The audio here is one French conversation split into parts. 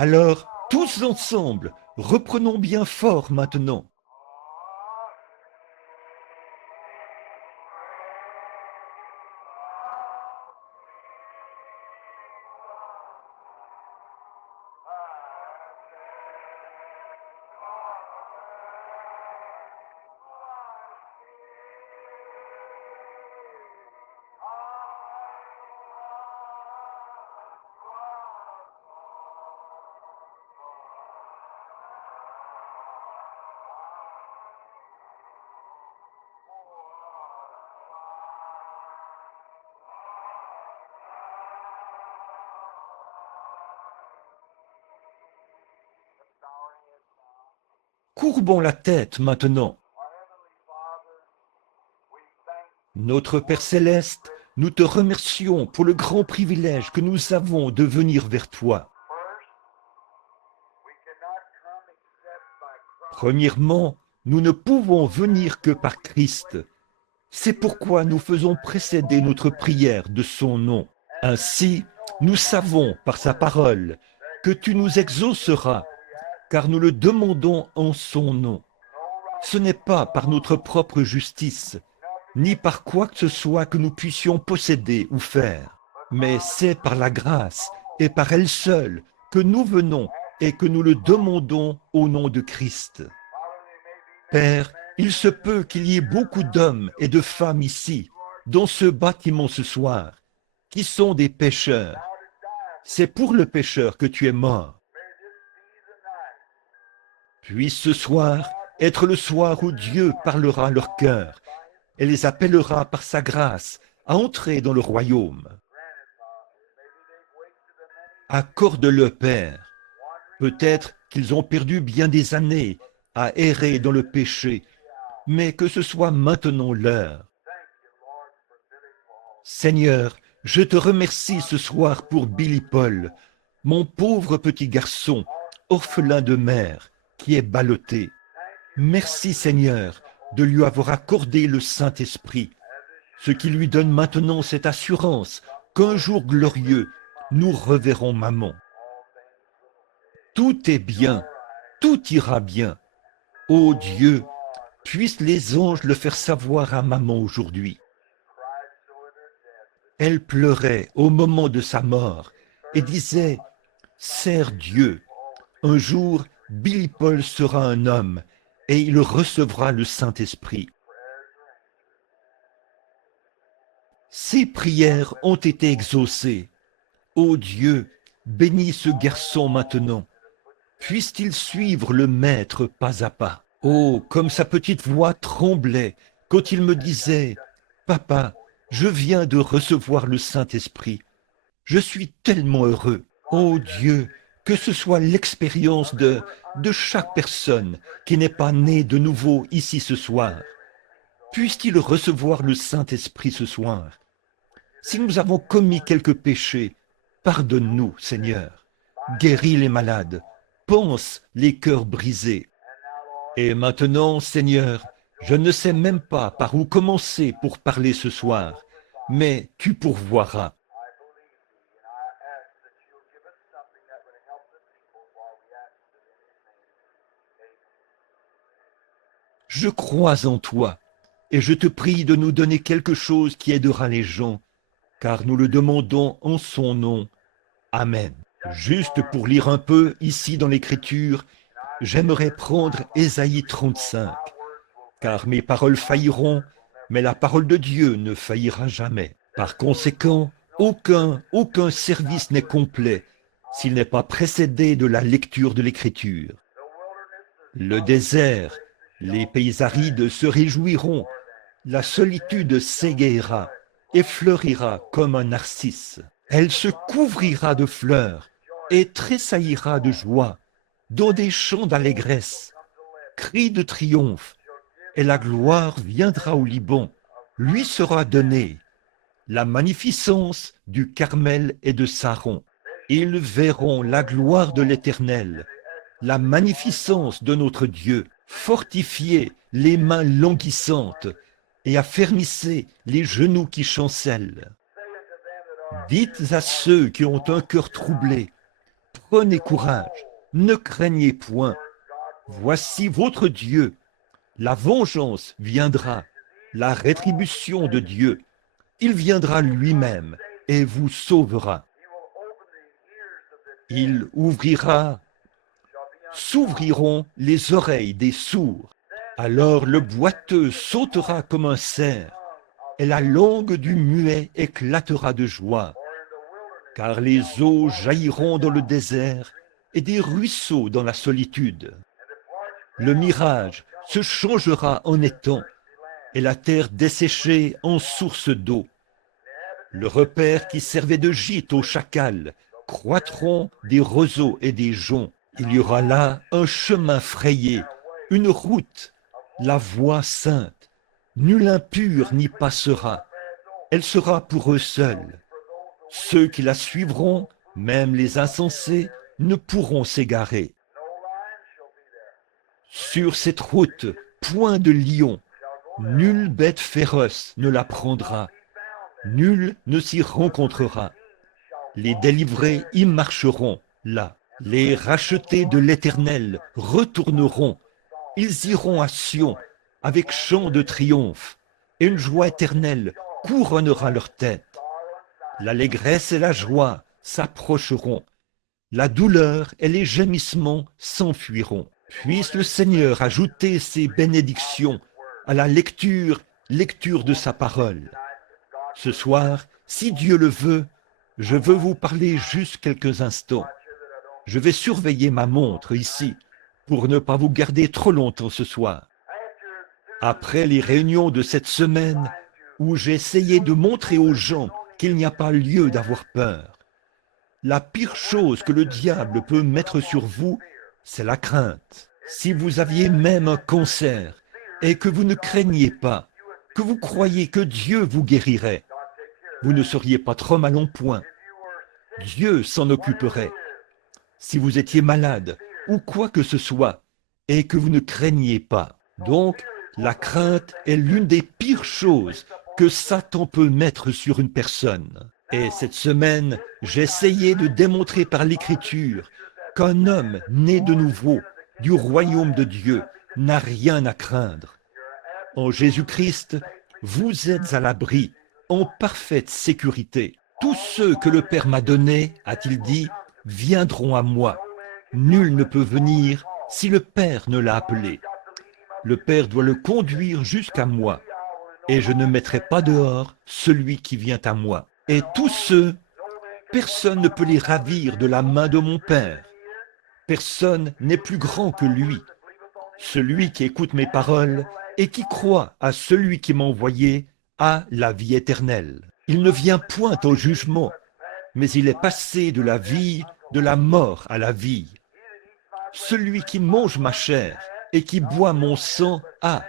Alors, tous ensemble, reprenons bien fort maintenant. Courbons la tête maintenant. Notre Père céleste, nous te remercions pour le grand privilège que nous avons de venir vers toi. Premièrement, nous ne pouvons venir que par Christ. C'est pourquoi nous faisons précéder notre prière de son nom. Ainsi, nous savons par sa parole que tu nous exauceras, car nous le demandons en son nom. Ce n'est pas par notre propre justice, ni par quoi que ce soit que nous puissions posséder ou faire, mais c'est par la grâce et par elle seule que nous venons et que nous le demandons au nom de Christ. Père, il se peut qu'il y ait beaucoup d'hommes et de femmes ici, dans ce bâtiment ce soir, qui sont des pécheurs. C'est pour le pécheur que tu es mort. Puisse ce soir être le soir où Dieu parlera à leur cœur et les appellera par sa grâce à entrer dans le royaume. Accorde-le, Père. Peut-être qu'ils ont perdu bien des années à errer dans le péché, mais que ce soit maintenant l'heure. Seigneur, je te remercie ce soir pour Billy Paul, mon pauvre petit garçon, orphelin de mère, qui est ballotté. Merci, Seigneur, de lui avoir accordé le Saint-Esprit, ce qui lui donne maintenant cette assurance qu'un jour glorieux, nous reverrons maman. Tout est bien, tout ira bien. Ô Dieu, puissent les anges le faire savoir à maman aujourd'hui. Elle pleurait au moment de sa mort et disait « Sers Dieu, un jour Billy Paul sera un homme et il recevra le Saint-Esprit. » Ses prières ont été exaucées. Ô Dieu, bénis ce garçon maintenant. Puisse-t-il suivre le Maître pas à pas. Oh, comme sa petite voix tremblait quand il me disait « Papa, je viens de recevoir le Saint-Esprit. Je suis tellement heureux. Oh Dieu, que ce soit l'expérience de chaque personne qui n'est pas née de nouveau ici ce soir. Puisse-t-il recevoir le Saint-Esprit ce soir. Si nous avons commis quelques péchés, pardonne-nous, Seigneur. Guéris les malades, pense les cœurs brisés. Et maintenant, Seigneur, je ne sais même pas par où commencer pour parler ce soir, mais tu pourvoiras. Je crois en toi, et je te prie de nous donner quelque chose qui aidera les gens, car nous le demandons en son nom. Amen. Juste pour lire un peu ici dans l'Écriture, j'aimerais prendre Ésaïe 35, car mes paroles failliront, mais la parole de Dieu ne faillira jamais. Par conséquent, aucun service n'est complet s'il n'est pas précédé de la lecture de l'Écriture. Le désert, les pays arides se réjouiront, la solitude s'égayera et fleurira comme un narcisse. Elle se couvrira de fleurs et tressaillira de joie, dans des chants d'allégresse, cris de triomphe, et la gloire viendra au Liban, lui sera donnée la magnificence du Carmel et de Saron. Ils verront la gloire de l'Éternel, la magnificence de notre Dieu. Fortifiez les mains languissantes et affermissez les genoux qui chancellent. Dites à ceux qui ont un cœur troublé, Prenez courage, ne craignez point. Voici votre Dieu. La vengeance viendra, la rétribution de Dieu. Il viendra lui-même et vous sauvera. Il s'ouvriront les oreilles des sourds. Alors le boiteux sautera comme un cerf, et la langue du muet éclatera de joie. Car les eaux jailliront dans le désert, et des ruisseaux dans la solitude. Le mirage se changera en étang, et la terre desséchée en source d'eau. Le repaire qui servait de gîte aux chacals croîtront des roseaux et des joncs. Il y aura là un chemin frayé, une route, la voie sainte. Nul impur n'y passera. Elle sera pour eux seuls. Ceux qui la suivront, même les insensés, ne pourront s'égarer. Sur cette route, point de lion, nulle bête féroce ne la prendra. Nul ne s'y rencontrera. Les délivrés y marcheront, là. Les rachetés de l'Éternel retourneront. Ils iront à Sion avec chant de triomphe, et une joie éternelle couronnera leur tête. L'allégresse et la joie s'approcheront. La douleur et les gémissements s'enfuiront. Puisse le Seigneur ajouter ses bénédictions à la lecture de sa parole. Ce soir, si Dieu le veut, je veux vous parler juste quelques instants. Je vais surveiller ma montre ici pour ne pas vous garder trop longtemps ce soir. Après les réunions de cette semaine où j'ai essayé de montrer aux gens qu'il n'y a pas lieu d'avoir peur, la pire chose que le diable peut mettre sur vous, c'est la crainte. Si vous aviez même un cancer et que vous ne craignez pas, que vous croyez que Dieu vous guérirait, vous ne seriez pas trop mal en point. Dieu s'en occuperait. Si vous étiez malade ou quoi que ce soit et que vous ne craignez pas. Donc, la crainte est l'une des pires choses que Satan peut mettre sur une personne. Et cette semaine, j'ai essayé de démontrer par l'Écriture qu'un homme né de nouveau du royaume de Dieu n'a rien à craindre. En Jésus-Christ, vous êtes à l'abri, en parfaite sécurité. Tous ceux que le Père m'a donnés, a-t-il dit, viendront à moi. Nul ne peut venir si le Père ne l'a appelé. Le Père doit le conduire jusqu'à moi, et je ne mettrai pas dehors celui qui vient à moi. Et tous ceux, personne ne peut les ravir de la main de mon Père. Personne n'est plus grand que lui. Celui qui écoute mes paroles et qui croit à celui qui m'a envoyé a la vie éternelle. Il ne vient point au jugement, mais il est passé de la vie, de la mort à la vie. Celui qui mange ma chair et qui boit mon sang a,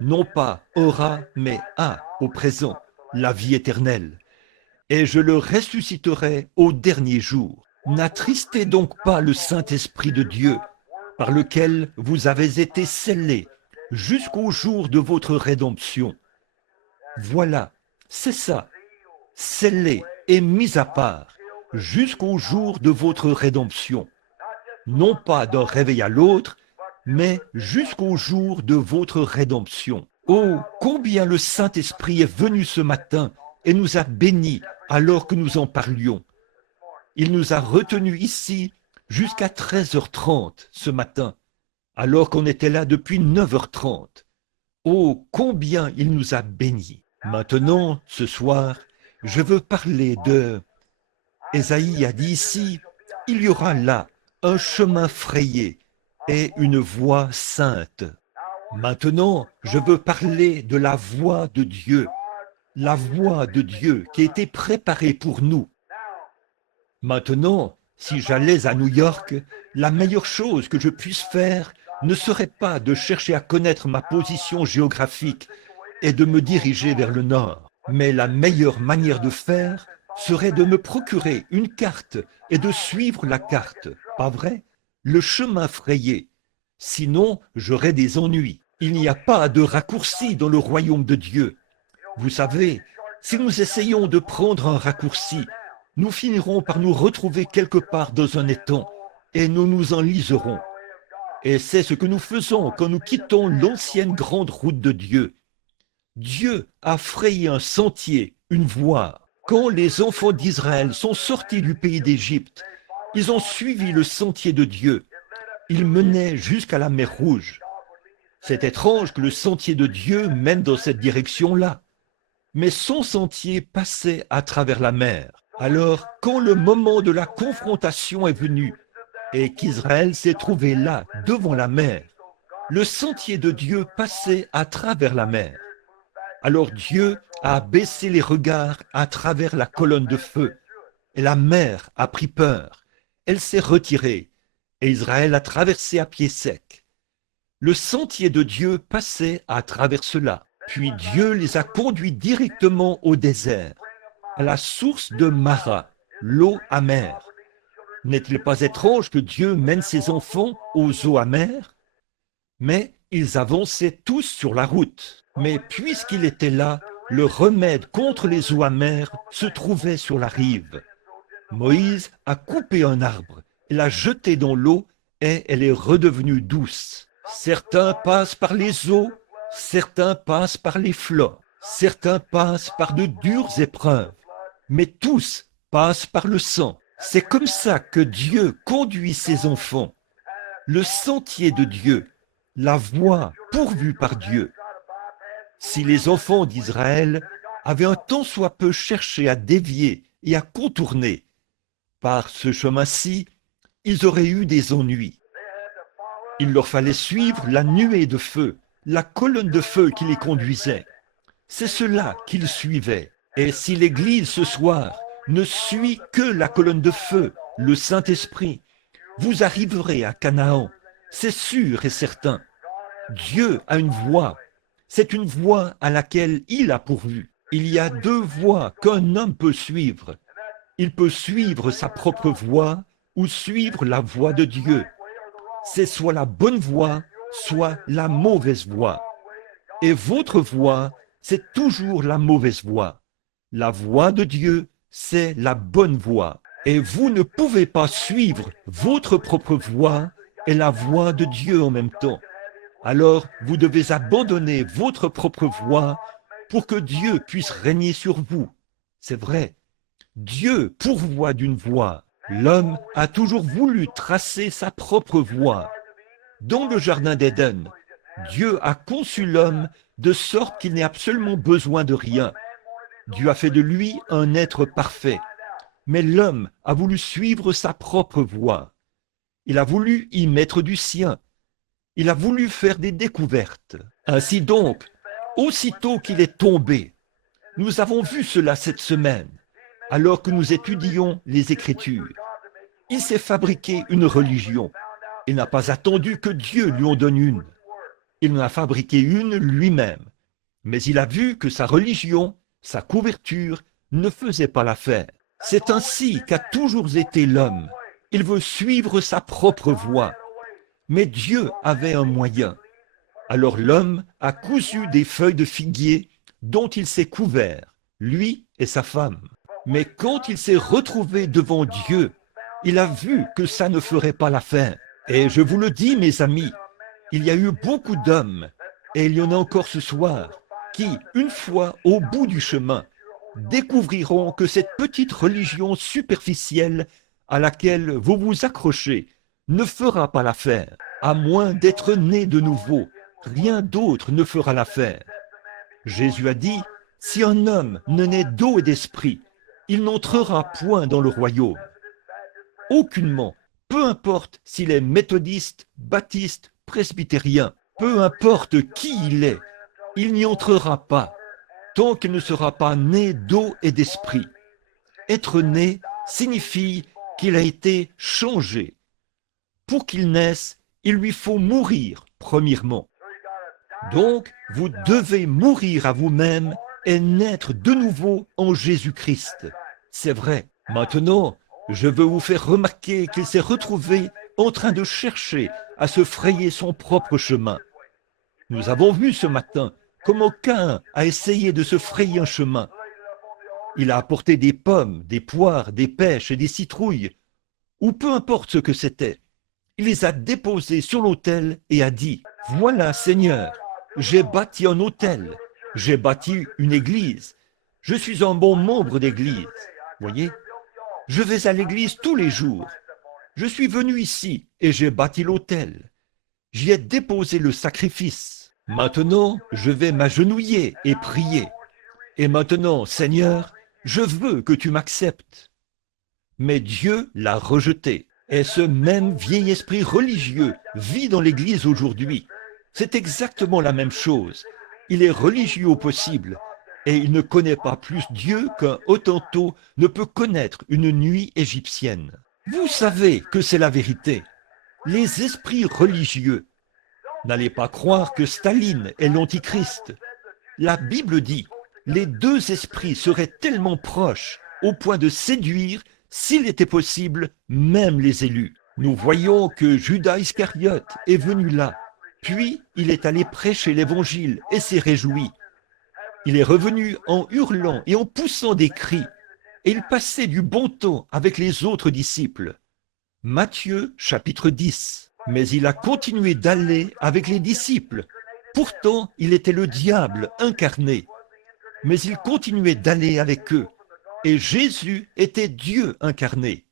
non pas aura, mais a au présent, la vie éternelle. Et je le ressusciterai au dernier jour. N'attristez donc pas le Saint-Esprit de Dieu, par lequel vous avez été scellés jusqu'au jour de votre rédemption. Voilà, c'est ça, scellés et mis à part jusqu'au jour de votre rédemption. Non pas d'un réveil à l'autre, mais jusqu'au jour de votre rédemption. Oh, combien le Saint-Esprit est venu ce matin et nous a bénis alors que nous en parlions. Il nous a retenus ici jusqu'à 13h30 ce matin, alors qu'on était là depuis 9h30. Oh, combien il nous a bénis. Maintenant, ce soir, je veux parler de... Ésaïe a dit ici, il y aura là un chemin frayé et une voie sainte. Maintenant, je veux parler de la voie de Dieu qui a été préparée pour nous. Maintenant, si j'allais à New York, la meilleure chose que je puisse faire ne serait pas de chercher à connaître ma position géographique et de me diriger vers le nord, mais la meilleure manière de faire serait de me procurer une carte et de suivre la carte, pas vrai? Le chemin frayé. Sinon, j'aurais des ennuis. Il n'y a pas de raccourci dans le royaume de Dieu. Vous savez, si nous essayons de prendre un raccourci, nous finirons par nous retrouver quelque part dans un étang et nous nous enliserons. Et c'est ce que nous faisons quand nous quittons l'ancienne grande route de Dieu. Dieu a frayé un sentier, une voie. Quand les enfants d'Israël sont sortis du pays d'Égypte, ils ont suivi le sentier de Dieu. Ils menaient jusqu'à la mer Rouge. C'est étrange que le sentier de Dieu mène dans cette direction-là. Mais son sentier passait à travers la mer. Alors, quand le moment de la confrontation est venu et qu'Israël s'est trouvé là, devant la mer, le sentier de Dieu passait à travers la mer. Alors Dieu a baissé les regards à travers la colonne de feu, et la mer a pris peur. Elle s'est retirée, et Israël a traversé à pied sec. Le sentier de Dieu passait à travers cela. Puis Dieu les a conduits directement au désert, à la source de Mara, l'eau amère. N'est-il pas étrange que Dieu mène ses enfants aux eaux amères? Mais ils avançaient tous sur la route. Mais puisqu'il était là, le remède contre les eaux amères se trouvait sur la rive. Moïse a coupé un arbre, l'a jeté dans l'eau et elle est redevenue douce. Certains passent par les eaux, certains passent par les fleuves, certains passent par de dures épreuves, mais tous passent par le sang. C'est comme ça que Dieu conduit ses enfants. Le sentier de Dieu, la voie pourvue par Dieu. Si les enfants d'Israël avaient un tant soit peu cherché à dévier et à contourner par ce chemin-ci, ils auraient eu des ennuis. Il leur fallait suivre la nuée de feu, la colonne de feu qui les conduisait. C'est cela qu'ils suivaient. Et si l'Église ce soir ne suit que la colonne de feu, le Saint-Esprit, vous arriverez à Canaan, c'est sûr et certain. Dieu a une voie, c'est une voie à laquelle il a pourvu. Il y a deux voies qu'un homme peut suivre. Il peut suivre sa propre voie ou suivre la voie de Dieu. C'est soit la bonne voie, soit la mauvaise voie. Et votre voie, c'est toujours la mauvaise voie. La voie de Dieu, c'est la bonne voie. Et vous ne pouvez pas suivre votre propre voie et la voie de Dieu en même temps. Alors, vous devez abandonner votre propre voie pour que Dieu puisse régner sur vous. C'est vrai. Dieu pourvoit d'une voie. L'homme a toujours voulu tracer sa propre voie. Dans le jardin d'Éden, Dieu a conçu l'homme de sorte qu'il n'ait absolument besoin de rien. Dieu a fait de lui un être parfait. Mais l'homme a voulu suivre sa propre voie. Il a voulu y mettre du sien. Il a voulu faire des découvertes. Ainsi donc, aussitôt qu'il est tombé, nous avons vu cela cette semaine, alors que nous étudions les Écritures. Il s'est fabriqué une religion. Il n'a pas attendu que Dieu lui en donne une. Il en a fabriqué une lui-même. Mais il a vu que sa religion, sa couverture, ne faisait pas l'affaire. C'est ainsi qu'a toujours été l'homme. Il veut suivre sa propre voie. Mais Dieu avait un moyen. Alors l'homme a cousu des feuilles de figuier dont il s'est couvert, lui et sa femme. Mais quand il s'est retrouvé devant Dieu, il a vu que ça ne ferait pas l'affaire. Et je vous le dis, mes amis, il y a eu beaucoup d'hommes, et il y en a encore ce soir, qui, une fois au bout du chemin, découvriront que cette petite religion superficielle à laquelle vous vous accrochez ne fera pas l'affaire. À moins d'être né de nouveau, rien d'autre ne fera l'affaire. Jésus a dit, si un homme ne naît d'eau et d'esprit, il n'entrera point dans le royaume. Aucunement, peu importe s'il est méthodiste, baptiste, presbytérien, peu importe qui il n'y entrera pas, tant qu'il ne sera pas né d'eau et d'esprit. Être né signifie qu'il a été changé. Pour qu'il naisse, il lui faut mourir, premièrement. Donc, vous devez mourir à vous-même et naître de nouveau en Jésus-Christ. C'est vrai. Maintenant, je veux vous faire remarquer qu'il s'est retrouvé en train de chercher à se frayer son propre chemin. Nous avons vu ce matin comment Caïn a essayé de se frayer un chemin. Il a apporté des pommes, des poires, des pêches et des citrouilles, ou peu importe ce que c'était. Il les a déposées sur l'autel et a dit, « Voilà, Seigneur, j'ai bâti un autel, j'ai bâti une église. Je suis un bon membre d'église. » Voyez, je vais à l'église tous les jours. Je suis venu ici et j'ai bâti l'autel. J'y ai déposé le sacrifice. Maintenant, je vais m'agenouiller et prier. Et maintenant, Seigneur, je veux que tu m'acceptes. Mais Dieu l'a rejeté. Et ce même vieil esprit religieux vit dans l'Église aujourd'hui. C'est exactement la même chose. Il est religieux au possible, et il ne connaît pas plus Dieu qu'un Hottentot ne peut connaître une nuit égyptienne. Vous savez que c'est la vérité. Les esprits religieux. N'allez pas croire que Staline est l'Antichrist. La Bible dit, les deux esprits seraient tellement proches au point de séduire, s'il était possible, même les élus. Nous voyons que Judas Iscariote est venu là, puis il est allé prêcher l'évangile et s'est réjoui. Il est revenu en hurlant et en poussant des cris, et il passait du bon temps avec les autres disciples. Matthieu chapitre 10. Mais il a continué d'aller avec les disciples. Pourtant, il était le diable incarné. Mais il continuait d'aller avec eux. Et Jésus était Dieu incarné,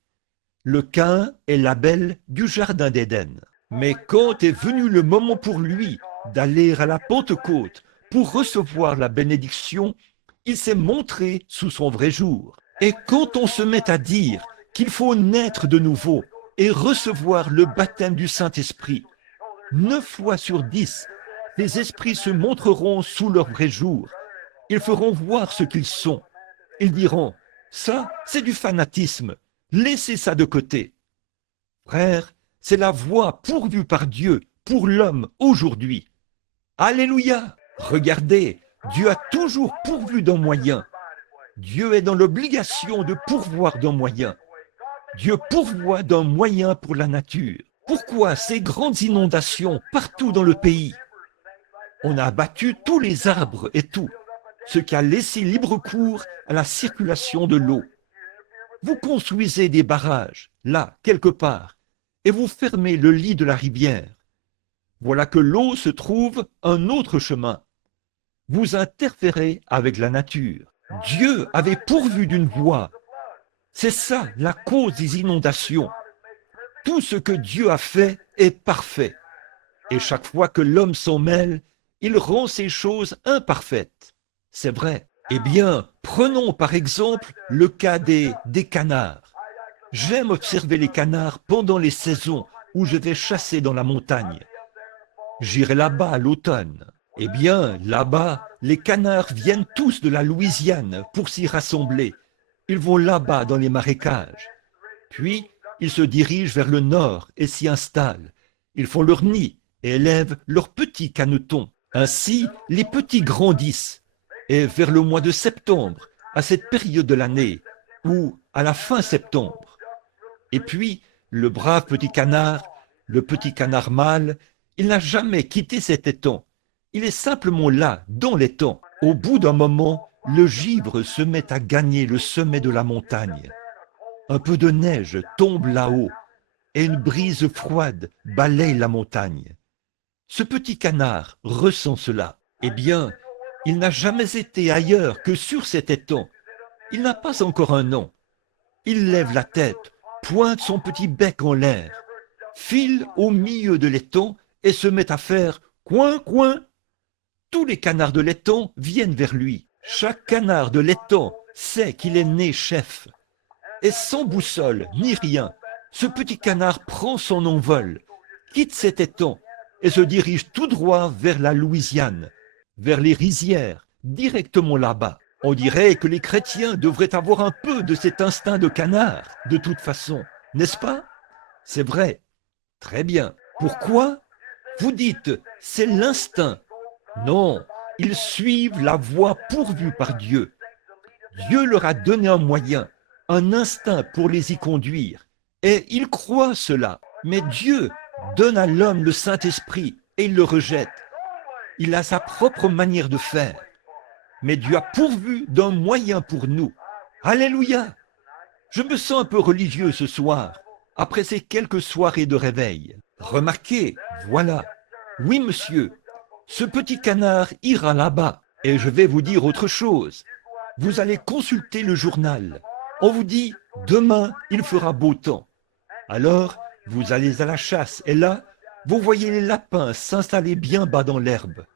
le Caïn et l'Abel du jardin d'Éden. Mais quand est venu le moment pour lui d'aller à la Pentecôte pour recevoir la bénédiction, il s'est montré sous son vrai jour. Et quand on se met à dire qu'il faut naître de nouveau et recevoir le baptême du Saint-Esprit, 9 fois sur 10, les esprits se montreront sous leur vrai jour. Ils feront voir ce qu'ils sont. Ils diront, ça, c'est du fanatisme. Laissez ça de côté. Frère, c'est la voie pourvue par Dieu pour l'homme aujourd'hui. Alléluia! Regardez, Dieu a toujours pourvu d'un moyen. Dieu est dans l'obligation de pourvoir d'un moyen. Dieu pourvoit d'un moyen pour la nature. Pourquoi ces grandes inondations partout dans le pays? On a abattu tous les arbres et tout, ce qui a laissé libre cours à la circulation de l'eau. Vous construisez des barrages, là, quelque part, et vous fermez le lit de la rivière. Voilà que l'eau se trouve un autre chemin. Vous interférez avec la nature. Dieu avait pourvu d'une voie. C'est ça la cause des inondations. Tout ce que Dieu a fait est parfait. Et chaque fois que l'homme s'en mêle, il rend ces choses imparfaites. C'est vrai. Eh bien, prenons par exemple le cas des canards. J'aime observer les canards pendant les saisons où je vais chasser dans la montagne. J'irai là-bas à l'automne. Eh bien, là-bas, les canards viennent tous de la Louisiane pour s'y rassembler. Ils vont là-bas dans les marécages. Puis, ils se dirigent vers le nord et s'y installent. Ils font leur nid et élèvent leurs petits canetons. Ainsi, les petits grandissent. Et vers le mois de septembre, à cette période de l'année, ou à la fin septembre. Et puis, le brave petit canard, le petit canard mâle, il n'a jamais quitté cet étang. Il est simplement là, dans l'étang. Au bout d'un moment, le givre se met à gagner le sommet de la montagne. Un peu de neige tombe là-haut, et une brise froide balaye la montagne. Ce petit canard ressent cela. Eh bien, il n'a jamais été ailleurs que sur cet étang. Il n'a pas encore un nom. Il lève la tête, pointe son petit bec en l'air, file au milieu de l'étang et se met à faire coin, coin. Tous les canards de l'étang viennent vers lui. Chaque canard de l'étang sait qu'il est né chef. Et sans boussole ni rien, ce petit canard prend son envol, quitte cet étang et se dirige tout droit vers la Louisiane, vers les rizières, directement là-bas. On dirait que les chrétiens devraient avoir un peu de cet instinct de canard, de toute façon, n'est-ce pas? C'est vrai. Très bien. Pourquoi? Vous dites, c'est l'instinct. Non, ils suivent la voie pourvue par Dieu. Dieu leur a donné un moyen, un instinct pour les y conduire. Et ils croient cela. Mais Dieu donne à l'homme le Saint-Esprit et il le rejette. Il a sa propre manière de faire. Mais Dieu a pourvu d'un moyen pour nous. Alléluia! Je me sens un peu religieux ce soir, après ces quelques soirées de réveil. Remarquez, voilà. Oui, monsieur, ce petit canard ira là-bas. Et je vais vous dire autre chose. Vous allez consulter le journal. On vous dit, demain, il fera beau temps. Alors, vous allez à la chasse, et là, vous voyez les lapins s'installer bien bas dans l'herbe.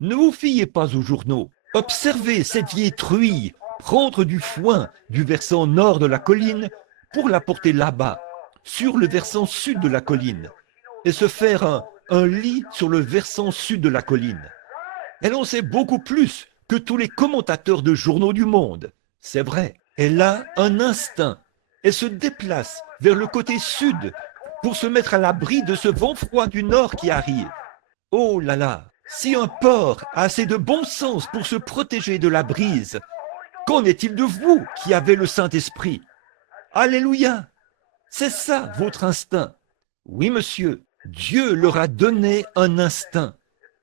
Ne vous fiez pas aux journaux. Observez cette vieille truie prendre du foin du versant nord de la colline pour l'apporter là-bas, sur le versant sud de la colline, et se faire un lit sur le versant sud de la colline. Elle en sait beaucoup plus que tous les commentateurs de journaux du monde. C'est vrai, elle a un instinct. Elle se déplace vers le côté sud pour se mettre à l'abri de ce vent froid du nord qui arrive. Oh là là, si un porc a assez de bon sens pour se protéger de la brise, qu'en est-il de vous qui avez le Saint-Esprit? Alléluia! C'est ça votre instinct. Oui, monsieur, Dieu leur a donné un instinct.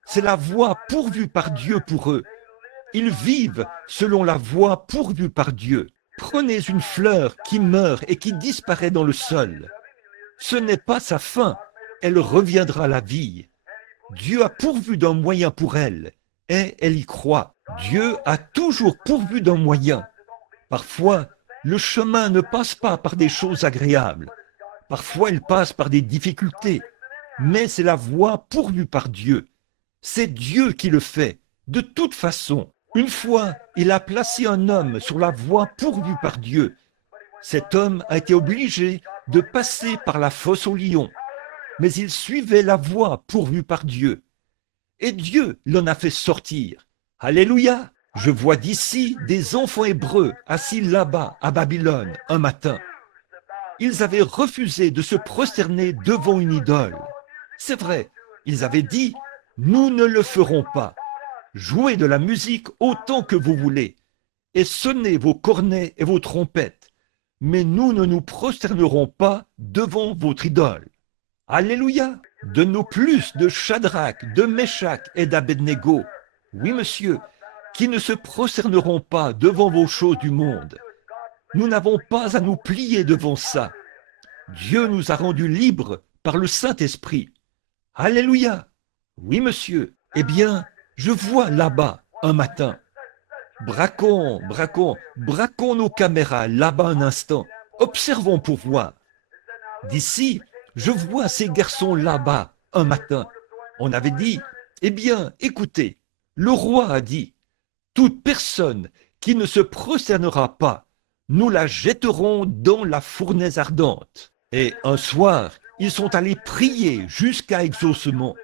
C'est la voie pourvue par Dieu pour eux. Ils vivent selon la voie pourvue par Dieu. Prenez une fleur qui meurt et qui disparaît dans le sol. Ce n'est pas sa fin, elle reviendra à la vie. Dieu a pourvu d'un moyen pour elle, et elle y croit. Dieu a toujours pourvu d'un moyen. Parfois, le chemin ne passe pas par des choses agréables. Parfois, il passe par des difficultés. Mais c'est la voie pourvue par Dieu. C'est Dieu qui le fait, de toute façon. Une fois, il a placé un homme sur la voie pourvue par Dieu. Cet homme a été obligé de passer par la fosse aux lions. Mais il suivait la voie pourvue par Dieu. Et Dieu l'en a fait sortir. Alléluia! Je vois d'ici des enfants hébreux assis là-bas à Babylone un matin. Ils avaient refusé de se prosterner devant une idole. C'est vrai, ils avaient dit, nous ne le ferons pas. Jouez de la musique autant que vous voulez et sonnez vos cornets et vos trompettes, mais nous ne nous prosternerons pas devant votre idole. Alléluia! Donne-nous plus de Shadrach, de Meshach et d'Abednego. Oui, monsieur, qui ne se prosterneront pas devant vos choses du monde. Nous n'avons pas à nous plier devant ça. Dieu nous a rendus libres par le Saint-Esprit. Alléluia! Oui, monsieur. Eh bien, je vois là-bas un matin. Braquons nos caméras là-bas un instant. Observons pour voir. D'ici, je vois ces garçons là-bas un matin. On avait dit, eh bien, écoutez, le roi a dit, toute personne qui ne se prosternera pas, nous la jetterons dans la fournaise ardente. Et un soir, ils sont allés prier jusqu'à exaucement.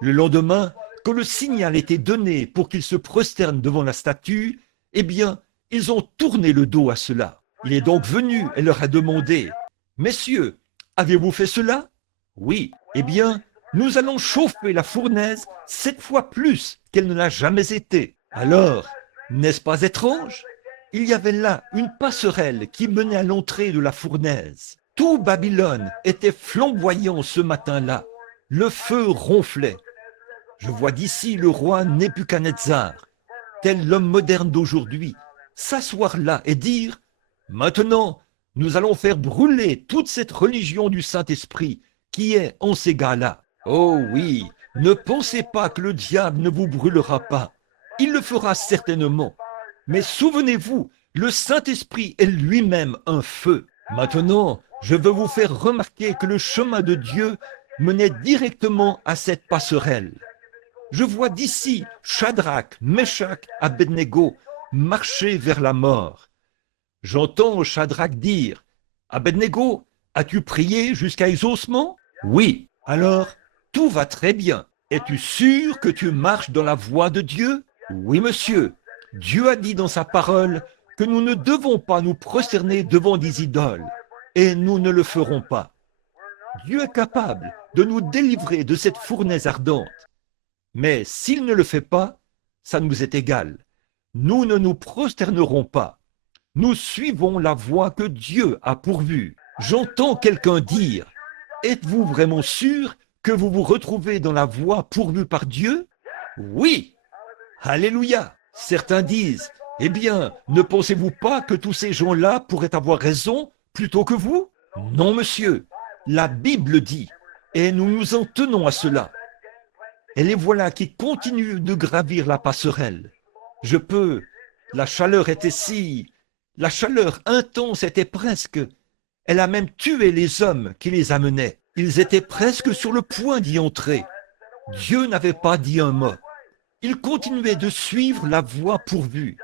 Le lendemain, quand le signal était donné pour qu'ils se prosternent devant la statue, eh bien, ils ont tourné le dos à cela. Il est donc venu et leur a demandé, « Messieurs, avez-vous fait cela? » Oui. Eh bien, nous allons chauffer la fournaise 7 fois plus qu'elle ne l'a jamais été. Alors, n'est-ce pas étrange? Il y avait là une passerelle qui menait à l'entrée de la fournaise. Tout Babylone était flamboyant ce matin-là. Le feu ronflait. Je vois d'ici le roi Nebuchadnezzar, tel l'homme moderne d'aujourd'hui, s'asseoir là et dire « Maintenant, nous allons faire brûler toute cette religion du Saint-Esprit qui est en ces gars-là. » Oh oui, ne pensez pas que le diable ne vous brûlera pas. Il le fera certainement. Mais souvenez-vous, le Saint-Esprit est lui-même un feu. Maintenant, je veux vous faire remarquer que le chemin de Dieu menait directement à cette passerelle. Je vois d'ici Shadrach, Meshach, Abednego marcher vers la mort. J'entends Shadrach dire, « Abednego, as-tu prié jusqu'à exaucement? » Oui. Alors, tout va très bien. Es-tu sûr que tu marches dans la voie de Dieu? Oui, monsieur. Dieu a dit dans sa parole que nous ne devons pas nous prosterner devant des idoles, et nous ne le ferons pas. Dieu est capable de nous délivrer de cette fournaise ardente. Mais s'il ne le fait pas, ça nous est égal. Nous ne nous prosternerons pas. Nous suivons la voie que Dieu a pourvue. J'entends quelqu'un dire, « Êtes-vous vraiment sûr que vous vous retrouvez dans la voie pourvue par Dieu? » Oui. Alléluia. Certains disent, Eh bien, ne pensez-vous pas que tous ces gens-là pourraient avoir raison plutôt que vous? Non, monsieur. La Bible dit, et nous nous en tenons à cela. Et les voilà qui continuent de gravir la passerelle. Je peux. La chaleur était si... La chaleur intense était presque... Elle a même tué les hommes qui les amenaient. Ils étaient presque sur le point d'y entrer. Dieu n'avait pas dit un mot. Ils continuaient de suivre la voie pourvue.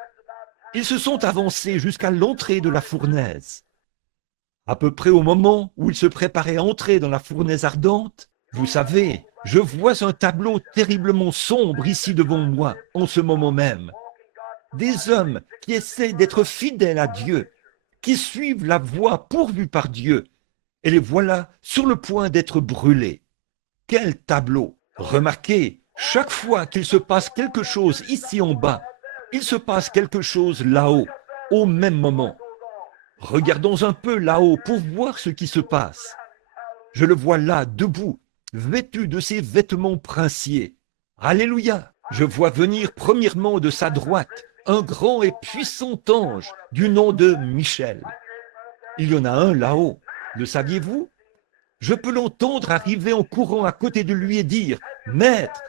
Ils se sont avancés jusqu'à l'entrée de la fournaise. À peu près au moment où ils se préparaient à entrer dans la fournaise ardente, vous savez, je vois un tableau terriblement sombre ici devant moi, en ce moment même. Des hommes qui essaient d'être fidèles à Dieu, qui suivent la voie pourvue par Dieu, et les voilà sur le point d'être brûlés. Quel tableau! Remarquez, chaque fois qu'il se passe quelque chose ici en bas, il se passe quelque chose là-haut, au même moment. Regardons un peu là-haut pour voir ce qui se passe. Je le vois là, debout, vêtu de ses vêtements princiers. Alléluia! Je vois venir premièrement de sa droite un grand et puissant ange du nom de Michel. Il y en a un là-haut, le saviez-vous? Je peux l'entendre arriver en courant à côté de lui et dire « Maître !»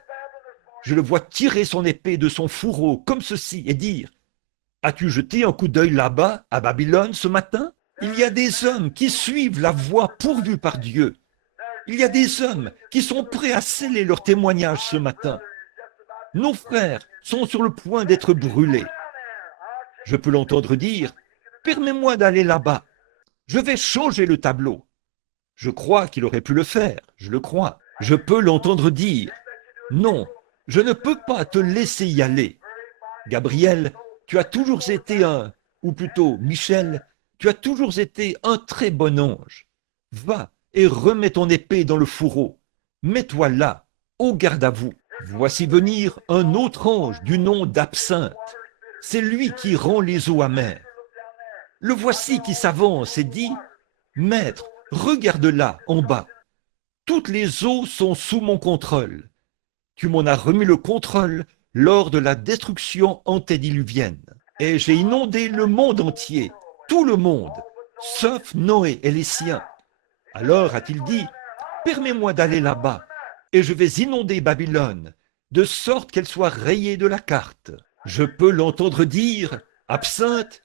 Je le vois tirer son épée de son fourreau comme ceci et dire « As-tu jeté un coup d'œil là-bas, à Babylone, ce matin? Il y a des hommes qui suivent la voie pourvue par Dieu. Il y a des hommes qui sont prêts à sceller leur témoignage ce matin. Nos frères sont sur le point d'être brûlés. Je peux l'entendre dire « Permets-moi d'aller là-bas. Je vais changer le tableau. » Je crois qu'il aurait pu le faire, je le crois. Je peux l'entendre dire « Non, je ne peux pas te laisser y aller. Gabriel, tu as toujours été ou plutôt Michel, tu as toujours été un très bon ange. Va et remets ton épée dans le fourreau. Mets-toi là, au garde à vous. Voici venir un autre ange du nom d'Absinthe. C'est lui qui rend les eaux amères. Le voici qui s'avance et dit « Maître, regarde là, en bas. Toutes les eaux sont sous mon contrôle. Tu m'en as remis le contrôle lors de la destruction antédiluvienne. Et j'ai inondé le monde entier, tout le monde, sauf Noé et les siens. Alors a-t-il dit, permets-moi d'aller là-bas, et je vais inonder Babylone, de sorte qu'elle soit rayée de la carte. Je peux l'entendre dire, Absinthe,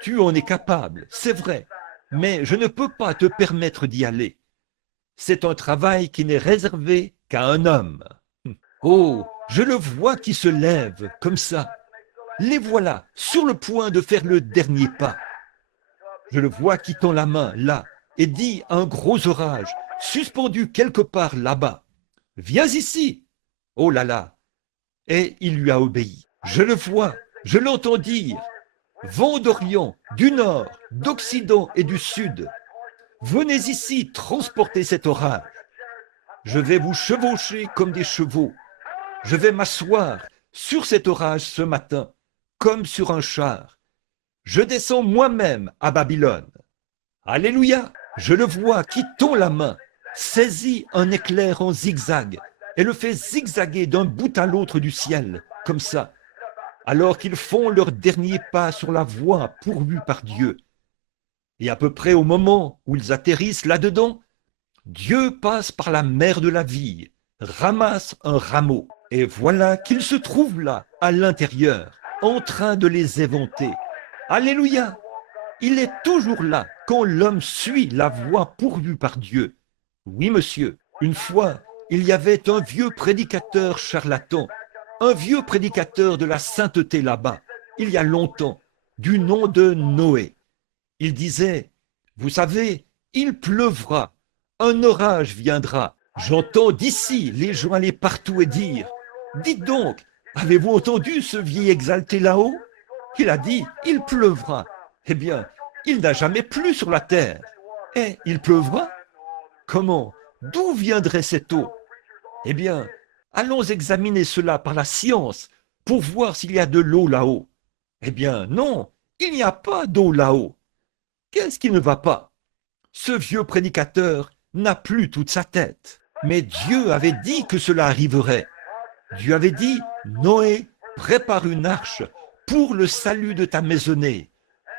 tu en es capable, c'est vrai, mais je ne peux pas te permettre d'y aller. C'est un travail qui n'est réservé qu'à un homme. Oh, je le vois qui se lève, comme ça. Les voilà, sur le point de faire le dernier pas. Je le vois qui tend la main, là, et dit à un gros orage, suspendu quelque part là-bas. « Viens ici !» Oh là là! Et il lui a obéi. Je le vois, je l'entends dire. Vent d'Orient, du Nord, d'Occident et du Sud. Venez ici transporter cet orage. Je vais vous chevaucher comme des chevaux. Je vais m'asseoir sur cet orage ce matin, comme sur un char. Je descends moi-même à Babylone. Alléluia! Je le vois qui tend la main, saisit un éclair en zigzag et le fait zigzaguer d'un bout à l'autre du ciel, comme ça, alors qu'ils font leur dernier pas sur la voie pourvue par Dieu. Et à peu près au moment où ils atterrissent là-dedans, Dieu passe par la mer de la vie, ramasse un rameau, et voilà qu'il se trouve là, à l'intérieur, en train de les éventer. Alléluia! Il est toujours là quand l'homme suit la voie pourvue par Dieu. Oui, monsieur, une fois, il y avait un vieux prédicateur charlatan, un vieux prédicateur de la sainteté là-bas, il y a longtemps, du nom de Noé. Il disait, vous savez, il pleuvra, un orage viendra. J'entends d'ici les gens aller partout et dire, dites donc, avez-vous entendu ce vieil exalté là-haut? Il a dit, il pleuvra. Eh bien, il n'a jamais plu sur la terre. Et il pleuvra? Comment? D'où viendrait cette eau? Eh bien, allons examiner cela par la science pour voir s'il y a de l'eau là-haut. Eh bien, non, il n'y a pas d'eau là-haut. Qu'est-ce qui ne va pas? Ce vieux prédicateur n'a plus toute sa tête. Mais Dieu avait dit que cela arriverait. Dieu avait dit, Noé, prépare une arche pour le salut de ta maisonnée,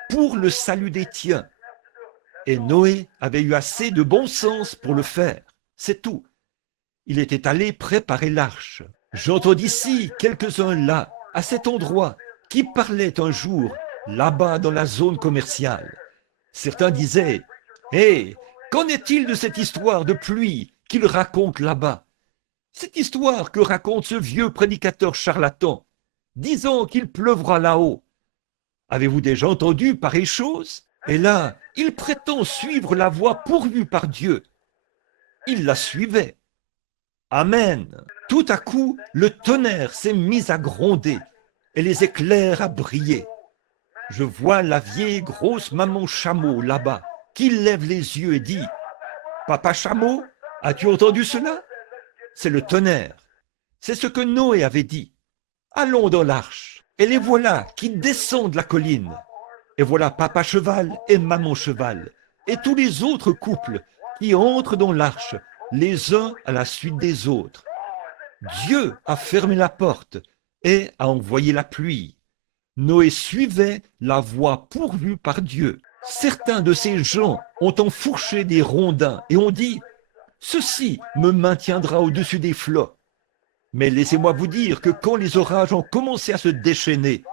pour le salut des tiens. Et Noé avait eu assez de bon sens pour le faire. C'est tout. Il était allé préparer l'arche. J'entends d'ici quelques-uns là, à cet endroit, qui parlaient un jour, là-bas dans la zone commerciale. Certains disaient, « Hé, qu'en est-il de cette histoire de pluie qu'il raconte là-bas? Cette histoire que raconte ce vieux prédicateur charlatan, disant qu'il pleuvra là-haut. Avez-vous déjà entendu pareille chose? Et là, il prétend suivre la voie pourvue par Dieu. Il la suivait. Amen. Tout à coup, le tonnerre s'est mis à gronder et les éclairs à briller. Je vois la vieille grosse maman chameau là-bas qui lève les yeux et dit, « Papa chameau, as-tu entendu cela? C'est le tonnerre. C'est ce que Noé avait dit. Allons dans l'arche. Et les voilà qui descendent la colline. Et voilà papa cheval et maman cheval et tous les autres couples qui entrent dans l'arche, les uns à la suite des autres. Dieu a fermé la porte et a envoyé la pluie. Noé suivait la voie pourvue par Dieu. Certains de ces gens ont enfourché des rondins et ont dit « Ceci me maintiendra au-dessus des flots ». Mais laissez-moi vous dire que quand les orages ont commencé à se déchaîner,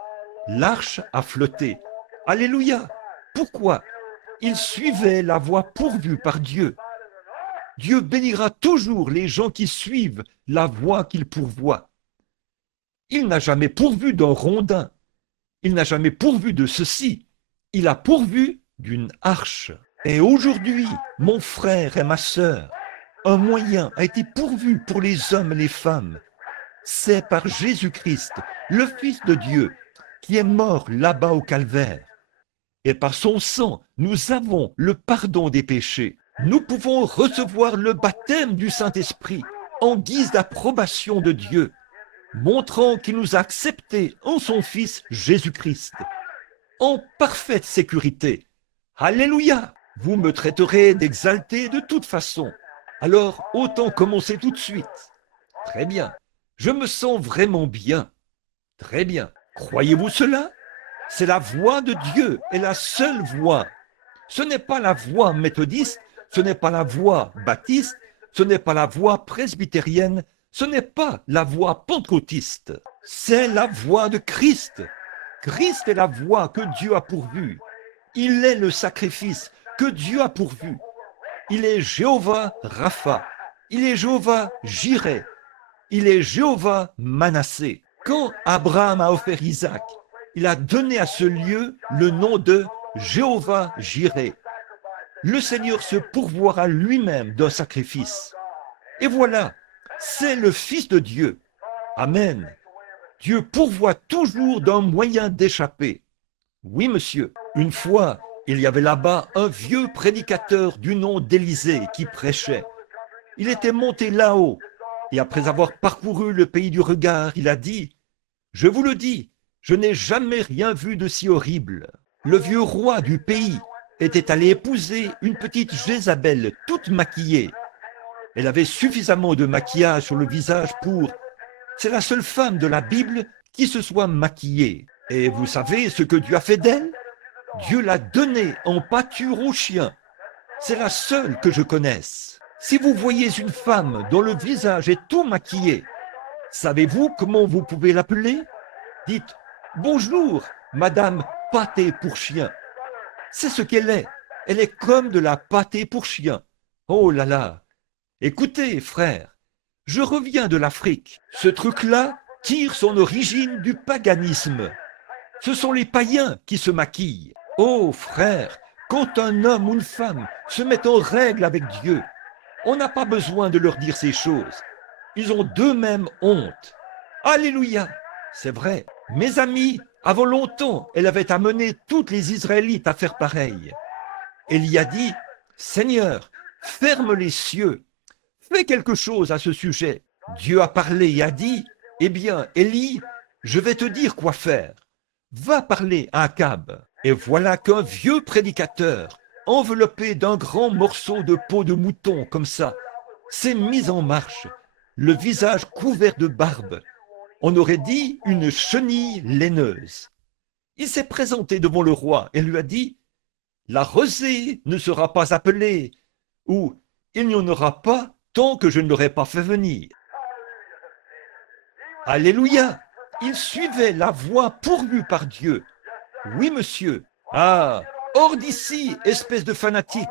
l'arche a flotté. Alléluia! Pourquoi? Ils suivaient la voie pourvue par Dieu. Dieu bénira toujours les gens qui suivent la voie qu'il pourvoit. Il n'a jamais pourvu d'un rondin. Il n'a jamais pourvu de ceci. Il a pourvu d'une arche. Et aujourd'hui, mon frère et ma sœur, un moyen a été pourvu pour les hommes et les femmes. C'est par Jésus-Christ, le Fils de Dieu, qui est mort là-bas au calvaire. Et par son sang, nous avons le pardon des péchés. Nous pouvons recevoir le baptême du Saint-Esprit en guise d'approbation de Dieu, montrant qu'il nous a acceptés en son Fils Jésus-Christ, en parfaite sécurité. Alléluia! Vous me traiterez d'exalté de toute façon. Alors, autant commencer tout de suite. Très bien. Je me sens vraiment bien. Très bien. Croyez-vous cela? C'est la voix de Dieu et la seule voix. Ce n'est pas la voix méthodiste, ce n'est pas la voix baptiste, ce n'est pas la voix presbytérienne, ce n'est pas la voix pentecôtiste. C'est la voix de Christ. Christ est la voix que Dieu a pourvue. Il est le sacrifice que Dieu a pourvu. Il est Jéhovah Rapha. Il est Jéhovah Jireh. Il est Jéhovah Manassé. Quand Abraham a offert Isaac, il a donné à ce lieu le nom de Jéhovah Jireh. Le Seigneur se pourvoira lui-même d'un sacrifice. Et voilà, c'est le Fils de Dieu. Amen. Dieu pourvoit toujours d'un moyen d'échapper. Oui, monsieur. Une fois, il y avait là-bas un vieux prédicateur du nom d'Élisée qui prêchait. Il était monté là-haut, et après avoir parcouru le pays du regard, il a dit, « Je vous le dis, je n'ai jamais rien vu de si horrible. » Le vieux roi du pays était allé épouser une petite Jézabel toute maquillée. Elle avait suffisamment de maquillage sur le visage pour... C'est la seule femme de la Bible qui se soit maquillée. Et vous savez ce que Dieu a fait d'elle? Dieu l'a donnée en pâture aux chiens. C'est la seule que je connaisse. Si vous voyez une femme dont le visage est tout maquillé, savez-vous comment vous pouvez l'appeler? Dites « Bonjour, Madame Pâté pour chien ». C'est ce qu'elle est. Elle est comme de la pâté pour chien. Oh là là! Écoutez, frère, je reviens de l'Afrique. Ce truc-là tire son origine du paganisme. Ce sont les païens qui se maquillent. Oh, frère, quand un homme ou une femme se met en règle avec Dieu, on n'a pas besoin de leur dire ces choses. Ils ont d'eux-mêmes honte. Alléluia! C'est vrai. Mes amis, avant longtemps, elle avait amené toutes les Israélites à faire pareil. Elle y a dit, « Seigneur, ferme les cieux. Fais quelque chose à ce sujet. » Dieu a parlé et a dit, « Eh bien, Élie, je vais te dire quoi faire. Va parler à Akab. » Et voilà qu'un vieux prédicateur, enveloppé d'un grand morceau de peau de mouton comme ça, s'est mis en marche, le visage couvert de barbe. On aurait dit une chenille laineuse. Il s'est présenté devant le roi et lui a dit, la rosée ne sera pas appelée, ou il n'y en aura pas tant que je ne l'aurai pas fait venir. Alléluia! Il suivait la voie pourvue par Dieu. Oui, monsieur. Ah, hors d'ici, espèce de fanatique.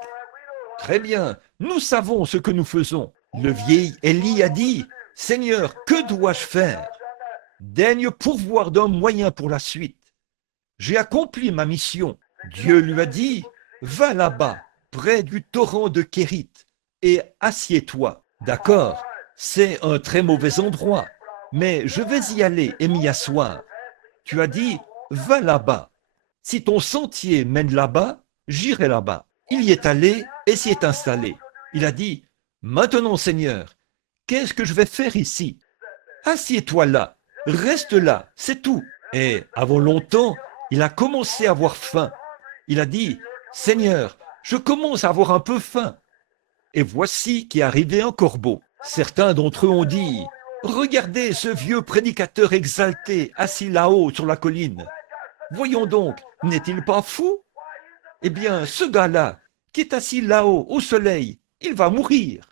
Très bien, nous savons ce que nous faisons. Le vieil Élie a dit, Seigneur, que dois-je faire? Daigne pourvoir d'un moyen pour la suite. J'ai accompli ma mission. Dieu lui a dit, va là-bas, près du torrent de Kérit, et assieds-toi. D'accord, c'est un très mauvais endroit, mais je vais y aller et m'y asseoir. Tu as dit, va là-bas. Si ton sentier mène là-bas, j'irai là-bas. Il y est allé et s'y est installé. Il a dit, maintenant Seigneur, qu'est-ce que je vais faire ici? Assieds-toi là, reste là, c'est tout. Et avant longtemps, il a commencé à avoir faim. Il a dit, Seigneur, je commence à avoir un peu faim. Et voici qu'est arrivé un corbeau. Certains d'entre eux ont dit, regardez ce vieux prédicateur exalté assis là-haut sur la colline. Voyons donc, n'est-il pas fou? Eh bien, ce gars-là, qui est assis là-haut au soleil, il va mourir.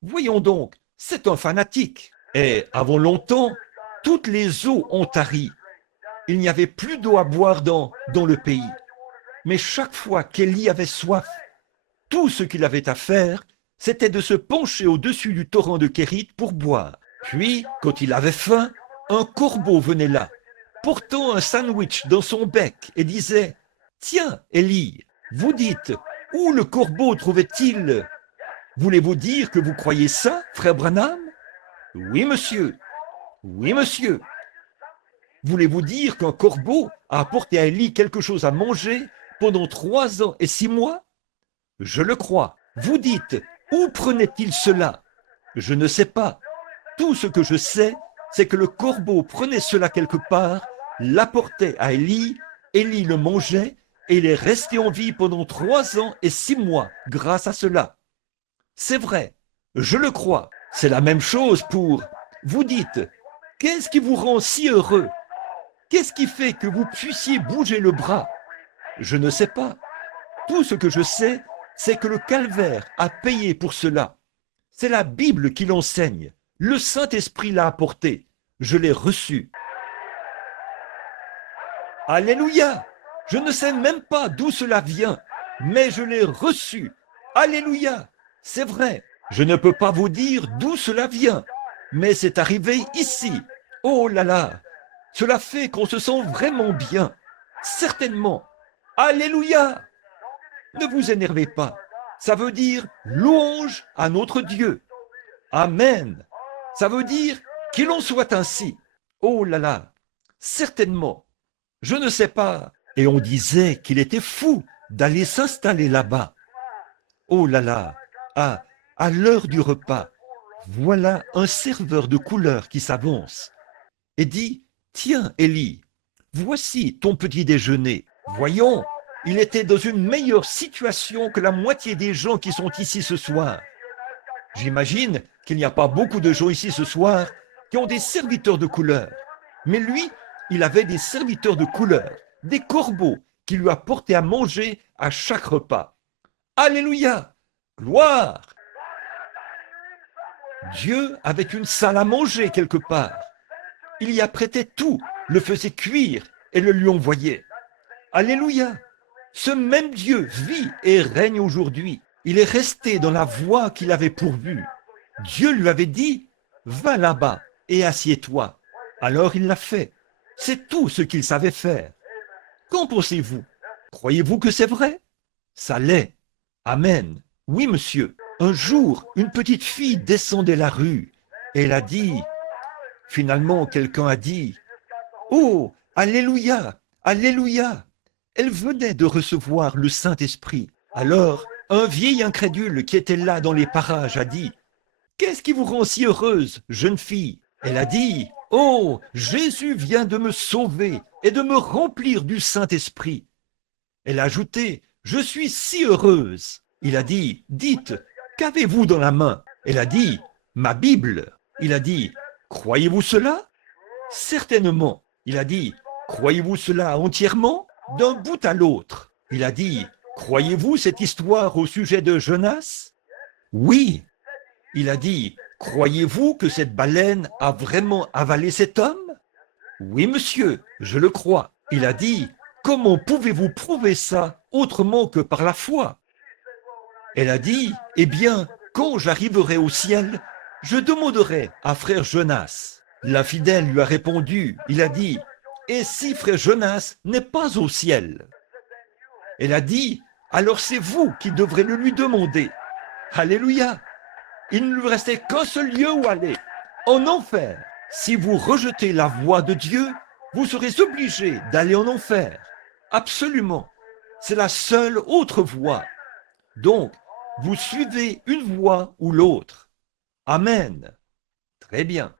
Voyons donc, c'est un fanatique. Et avant longtemps, toutes les eaux ont tari. Il n'y avait plus d'eau à boire dans le pays. Mais chaque fois qu'Élie avait soif, tout ce qu'il avait à faire, c'était de se pencher au-dessus du torrent de Kérit pour boire. Puis, quand il avait faim, un corbeau venait là, portant un sandwich dans son bec et disait « Tiens, Élie, vous dites, où le corbeau trouvait-il? Voulez-vous dire que vous croyez ça, frère Branham? Oui, monsieur. Oui, monsieur. Voulez-vous dire qu'un corbeau a apporté à Élie quelque chose à manger pendant 3 ans et 6 mois? Je le crois. Vous dites, où prenait-il cela? Je ne sais pas. Tout ce que je sais, c'est que le corbeau prenait cela quelque part, l'apportait à Élie, Élie le mangeait, et il est resté en vie pendant 3 ans et 6 mois grâce à cela. C'est vrai, je le crois. C'est la même chose pour... Vous dites, qu'est-ce qui vous rend si heureux? Qu'est-ce qui fait que vous puissiez bouger le bras? Je ne sais pas. Tout ce que je sais, c'est que le calvaire a payé pour cela. C'est la Bible qui l'enseigne. Le Saint-Esprit l'a apporté. Je l'ai reçu. Alléluia! Je ne sais même pas d'où cela vient, mais je l'ai reçu. Alléluia! C'est vrai. Je ne peux pas vous dire d'où cela vient, mais c'est arrivé ici. Oh là là! Cela fait qu'on se sent vraiment bien. Certainement. Alléluia! Ne vous énervez pas. Ça veut dire louange à notre Dieu. Amen. Ça veut dire qu'il en soit ainsi. Oh là là, certainement. Je ne sais pas. Et on disait qu'il était fou d'aller s'installer là-bas. Oh là là, à l'heure du repas, voilà un serveur de couleur qui s'avance et dit, tiens, Élie, voici ton petit déjeuner. Voyons, il était dans une meilleure situation que la moitié des gens qui sont ici ce soir. J'imagine qu'il n'y a pas beaucoup de gens ici ce soir qui ont des serviteurs de couleur. Mais lui, il avait des serviteurs de couleur, des corbeaux qui lui apportaient à manger à chaque repas. Alléluia! Gloire! Dieu avait une salle à manger quelque part. Il y apprêtait tout, le faisait cuire et le lui envoyait. Alléluia! Ce même Dieu vit et règne aujourd'hui. Il est resté dans la voie qu'il avait pourvue. Dieu lui avait dit, va là-bas et assieds-toi. Alors il l'a fait. C'est tout ce qu'il savait faire. Qu'en pensez-vous? Croyez-vous que c'est vrai? Ça l'est. Amen. Oui, monsieur. Un jour, une petite fille descendait la rue. Elle a dit, finalement, quelqu'un a dit, oh, alléluia, alléluia. Elle venait de recevoir le Saint-Esprit. Alors, un vieil incrédule qui était là dans les parages a dit, qu'est-ce qui vous rend si heureuse, jeune fille? Elle a dit, oh, Jésus vient de me sauver et de me remplir du Saint-Esprit. Elle a ajouté, je suis si heureuse. Il a dit, dites, qu'avez-vous dans la main? Elle a dit, ma Bible. Il a dit, croyez-vous cela? Certainement. Il a dit, Croyez-vous cela entièrement? D'un bout à l'autre. Il a dit, croyez-vous cette histoire au sujet de Jonas? Oui. Il a dit, croyez-vous que cette baleine a vraiment avalé cet homme? Oui, monsieur, je le crois. Il a dit, comment pouvez-vous prouver ça autrement que par la foi? Elle a dit, eh bien, quand j'arriverai au ciel, je demanderai à frère Jonas. L'infidèle lui a répondu, il a dit, et si frère Jonas n'est pas au ciel? Elle a dit, alors c'est vous qui devrez le lui demander. Alléluia! Il ne lui restait qu'un seul lieu où aller, en enfer. Si vous rejetez la voie de Dieu, vous serez obligé d'aller en enfer. Absolument. C'est la seule autre voie. Donc, vous suivez une voie ou l'autre. Amen. Très bien.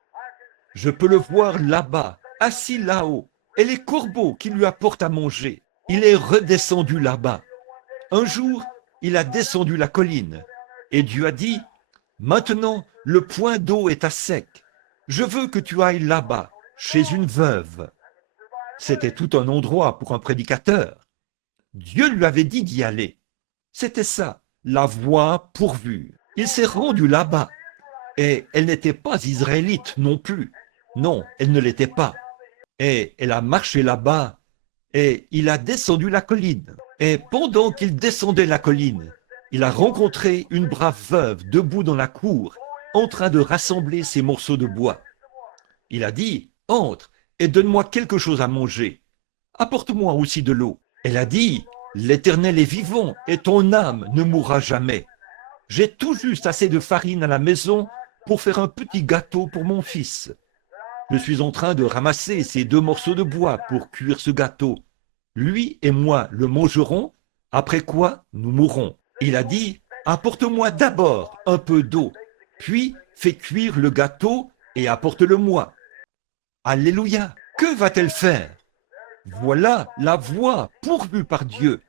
Je peux le voir là-bas, assis là-haut, et les corbeaux qui lui apportent à manger. Il est redescendu là-bas. Un jour, il a descendu la colline, et Dieu a dit, maintenant, le point d'eau est à sec. Je veux que tu ailles là-bas, chez une veuve. C'était tout un endroit pour un prédicateur. Dieu lui avait dit d'y aller. C'était ça, la voie pourvue. Il s'est rendu là-bas. Et elle n'était pas israélite non plus. Non, elle ne l'était pas. Et elle a marché là-bas, et il a descendu la colline. Et pendant qu'il descendait la colline, il a rencontré une brave veuve debout dans la cour, en train de rassembler ses morceaux de bois. Il a dit, entre et donne-moi quelque chose à manger. Apporte-moi aussi de l'eau. Elle a dit, l'Éternel est vivant et ton âme ne mourra jamais. J'ai tout juste assez de farine à la maison pour faire un petit gâteau pour mon fils. Je suis en train de ramasser ces 2 morceaux de bois pour cuire ce gâteau. Lui et moi le mangerons, après quoi nous mourrons. Il a dit, apporte-moi d'abord un peu d'eau, puis fais cuire le gâteau et apporte-le-moi. Alléluia! Que va-t-elle faire? Voilà la voie pourvue par Dieu.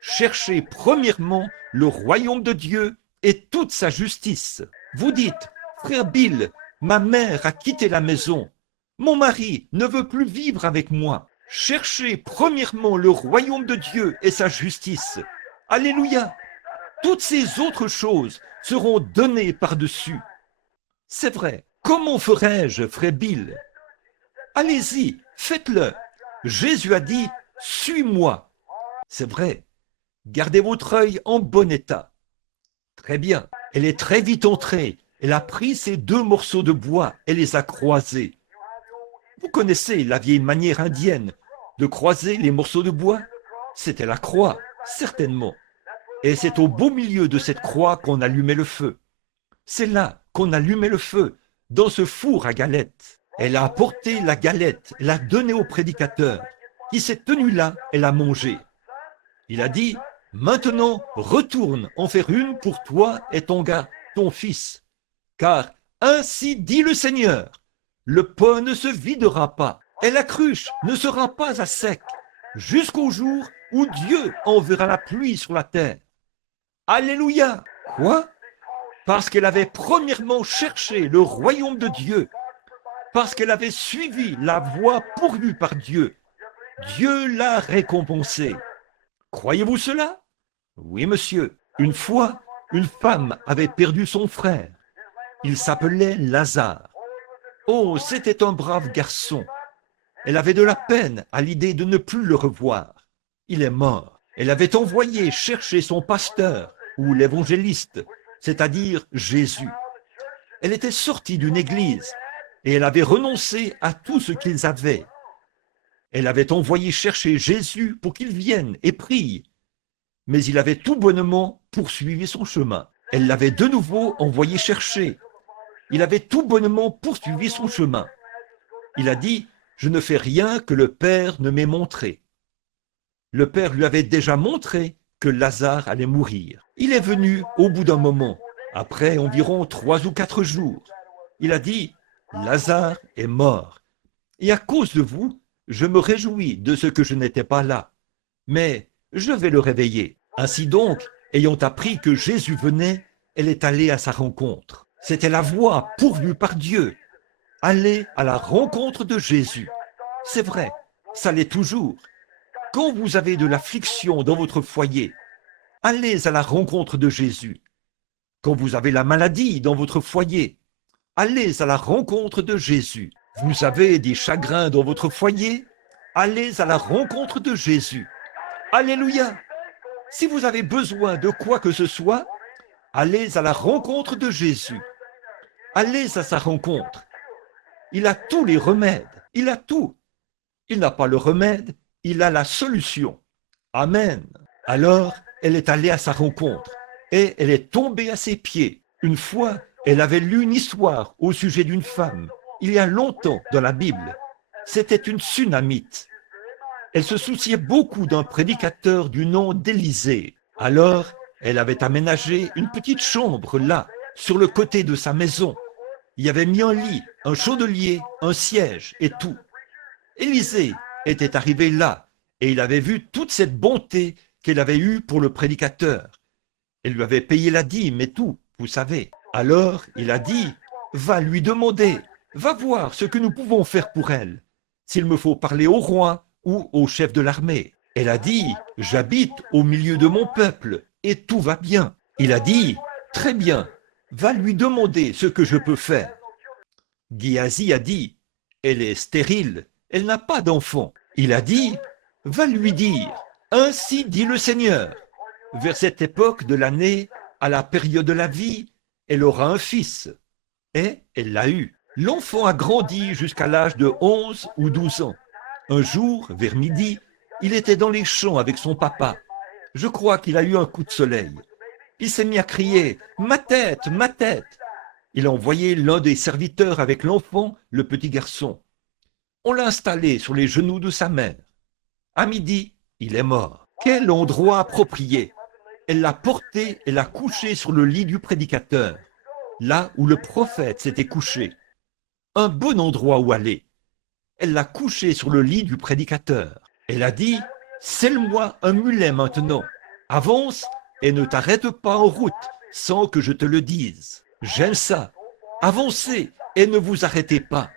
Cherchez premièrement le royaume de Dieu et toute sa justice. Vous dites, frère Bill, ma mère a quitté la maison. Mon mari ne veut plus vivre avec moi. Cherchez premièrement le royaume de Dieu et sa justice. Alléluia! Toutes ces autres choses seront données par-dessus. C'est vrai. Comment ferais-je, frère Bill? Allez-y, faites-le. Jésus a dit, suis-moi. C'est vrai. Gardez votre œil en bon état. Très bien. Elle est très vite entrée. Elle a pris ces 2 morceaux de bois et les a croisés. Vous connaissez la vieille manière indienne de croiser les morceaux de bois? C'était la croix, certainement. Et c'est au beau milieu de cette croix qu'on allumait le feu. C'est là qu'on allumait le feu, dans ce four à galettes. Elle a apporté la galette, l'a donnée au prédicateur, qui s'est tenu là et l'a mangée. Il a dit, maintenant retourne en faire une pour toi et ton gars, ton fils. Car ainsi dit le Seigneur, le pot ne se videra pas et la cruche ne sera pas à sec jusqu'au jour où Dieu enverra la pluie sur la terre. Alléluia! Quoi? Parce qu'elle avait premièrement cherché le royaume de Dieu, parce qu'elle avait suivi la voie pourvue par Dieu. Dieu l'a récompensée. Croyez-vous cela? Oui, monsieur. Une fois, une femme avait perdu son frère. Il s'appelait Lazare. Oh, c'était un brave garçon. Elle avait de la peine à l'idée de ne plus le revoir. Il est mort. Elle avait envoyé chercher son pasteur ou l'évangéliste, c'est-à-dire Jésus. Elle était sortie d'une église et elle avait renoncé à tout ce qu'ils avaient. Elle avait envoyé chercher Jésus pour qu'il vienne et prie, mais il avait tout bonnement poursuivi son chemin. Elle l'avait de nouveau envoyé chercher. Il avait tout bonnement poursuivi son chemin. Il a dit, je ne fais rien que le Père ne m'ait montré. Le Père lui avait déjà montré que Lazare allait mourir. Il est venu au bout d'un moment, après environ 3 ou 4 jours. Il a dit, Lazare est mort. Et à cause de vous, je me réjouis de ce que je n'étais pas là. Mais je vais le réveiller. Ainsi donc, ayant appris que Jésus venait, elle est allée à sa rencontre. C'était la voie pourvue par Dieu. Aller à la rencontre de Jésus. C'est vrai, Ça l'est toujours. Quand vous avez de l'affliction dans votre foyer, allez à la rencontre de Jésus. Quand vous avez la maladie dans votre foyer, allez à la rencontre de Jésus. Vous avez des chagrins dans votre foyer, allez à la rencontre de Jésus. Alléluia! Si vous avez besoin de quoi que ce soit, allez à la rencontre de Jésus. Allez à sa rencontre. Il a tous les remèdes. Il a tout. Il n'a pas le remède, il a la solution. Amen. Alors, elle est allée à sa rencontre et elle est tombée à ses pieds. Une fois, elle avait lu une histoire au sujet d'une femme, il y a longtemps dans la Bible. C'était une Sunamite. Elle se souciait beaucoup d'un prédicateur du nom d'Élisée. Alors, elle avait aménagé une petite chambre là, sur le côté de sa maison. Il y avait mis un lit, un chaudelier, un siège et tout. Élisée était arrivé là et il avait vu toute cette bonté qu'elle avait eue pour le prédicateur. Elle lui avait payé la dîme et tout, vous savez. Alors il a dit, va lui demander, va voir ce que nous pouvons faire pour elle, s'il me faut parler au roi ou au chef de l'armée. Elle a dit, j'habite au milieu de mon peuple et tout va bien. Il a dit, très bien, va lui demander ce que je peux faire. Géasi a dit, elle est stérile, elle n'a pas d'enfant. Il a dit, va lui dire, ainsi dit le Seigneur. Vers cette époque de l'année, à la période de la vie, elle aura un fils. Et elle l'a eu. L'enfant a grandi jusqu'à l'âge de 11 ou 12 ans. Un jour, vers midi, il était dans les champs avec son papa. Je crois qu'il a eu un coup de soleil. Il s'est mis à crier « Ma tête, ma tête !» Il a envoyé l'un des serviteurs avec l'enfant, le petit garçon. On l'a installé sur les genoux de sa mère. À midi, il est mort. Quel endroit approprié! Elle l'a porté et l'a couché sur le lit du prédicateur, là où le prophète s'était couché. Un bon endroit où aller. Elle l'a couché sur le lit du prédicateur. Elle a dit, selle-moi un mulet maintenant. Avance et ne t'arrête pas en route sans que je te le dise. J'aime ça. Avancez et ne vous arrêtez pas.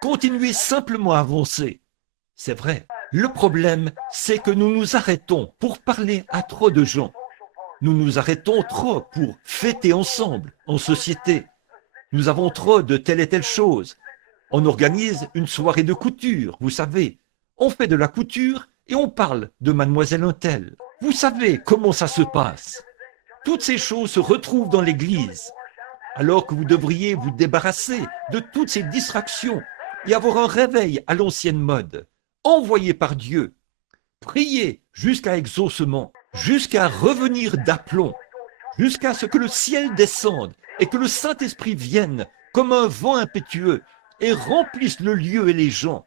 Continuez simplement à avancer. C'est vrai. Le problème, c'est que nous nous arrêtons pour parler à trop de gens. Nous nous arrêtons trop pour fêter ensemble, en société. Nous avons trop de telle et telle chose. On organise une soirée de couture, vous savez. On fait de la couture et on parle de mademoiselle un tel. Vous savez comment ça se passe. Toutes ces choses se retrouvent dans l'église. Alors que vous devriez vous débarrasser de toutes ces distractions et avoir un réveil à l'ancienne mode, envoyé par Dieu. Priez jusqu'à exaucement, jusqu'à revenir d'aplomb, jusqu'à ce que le ciel descende et que le Saint-Esprit vienne comme un vent impétueux et remplisse le lieu et les gens.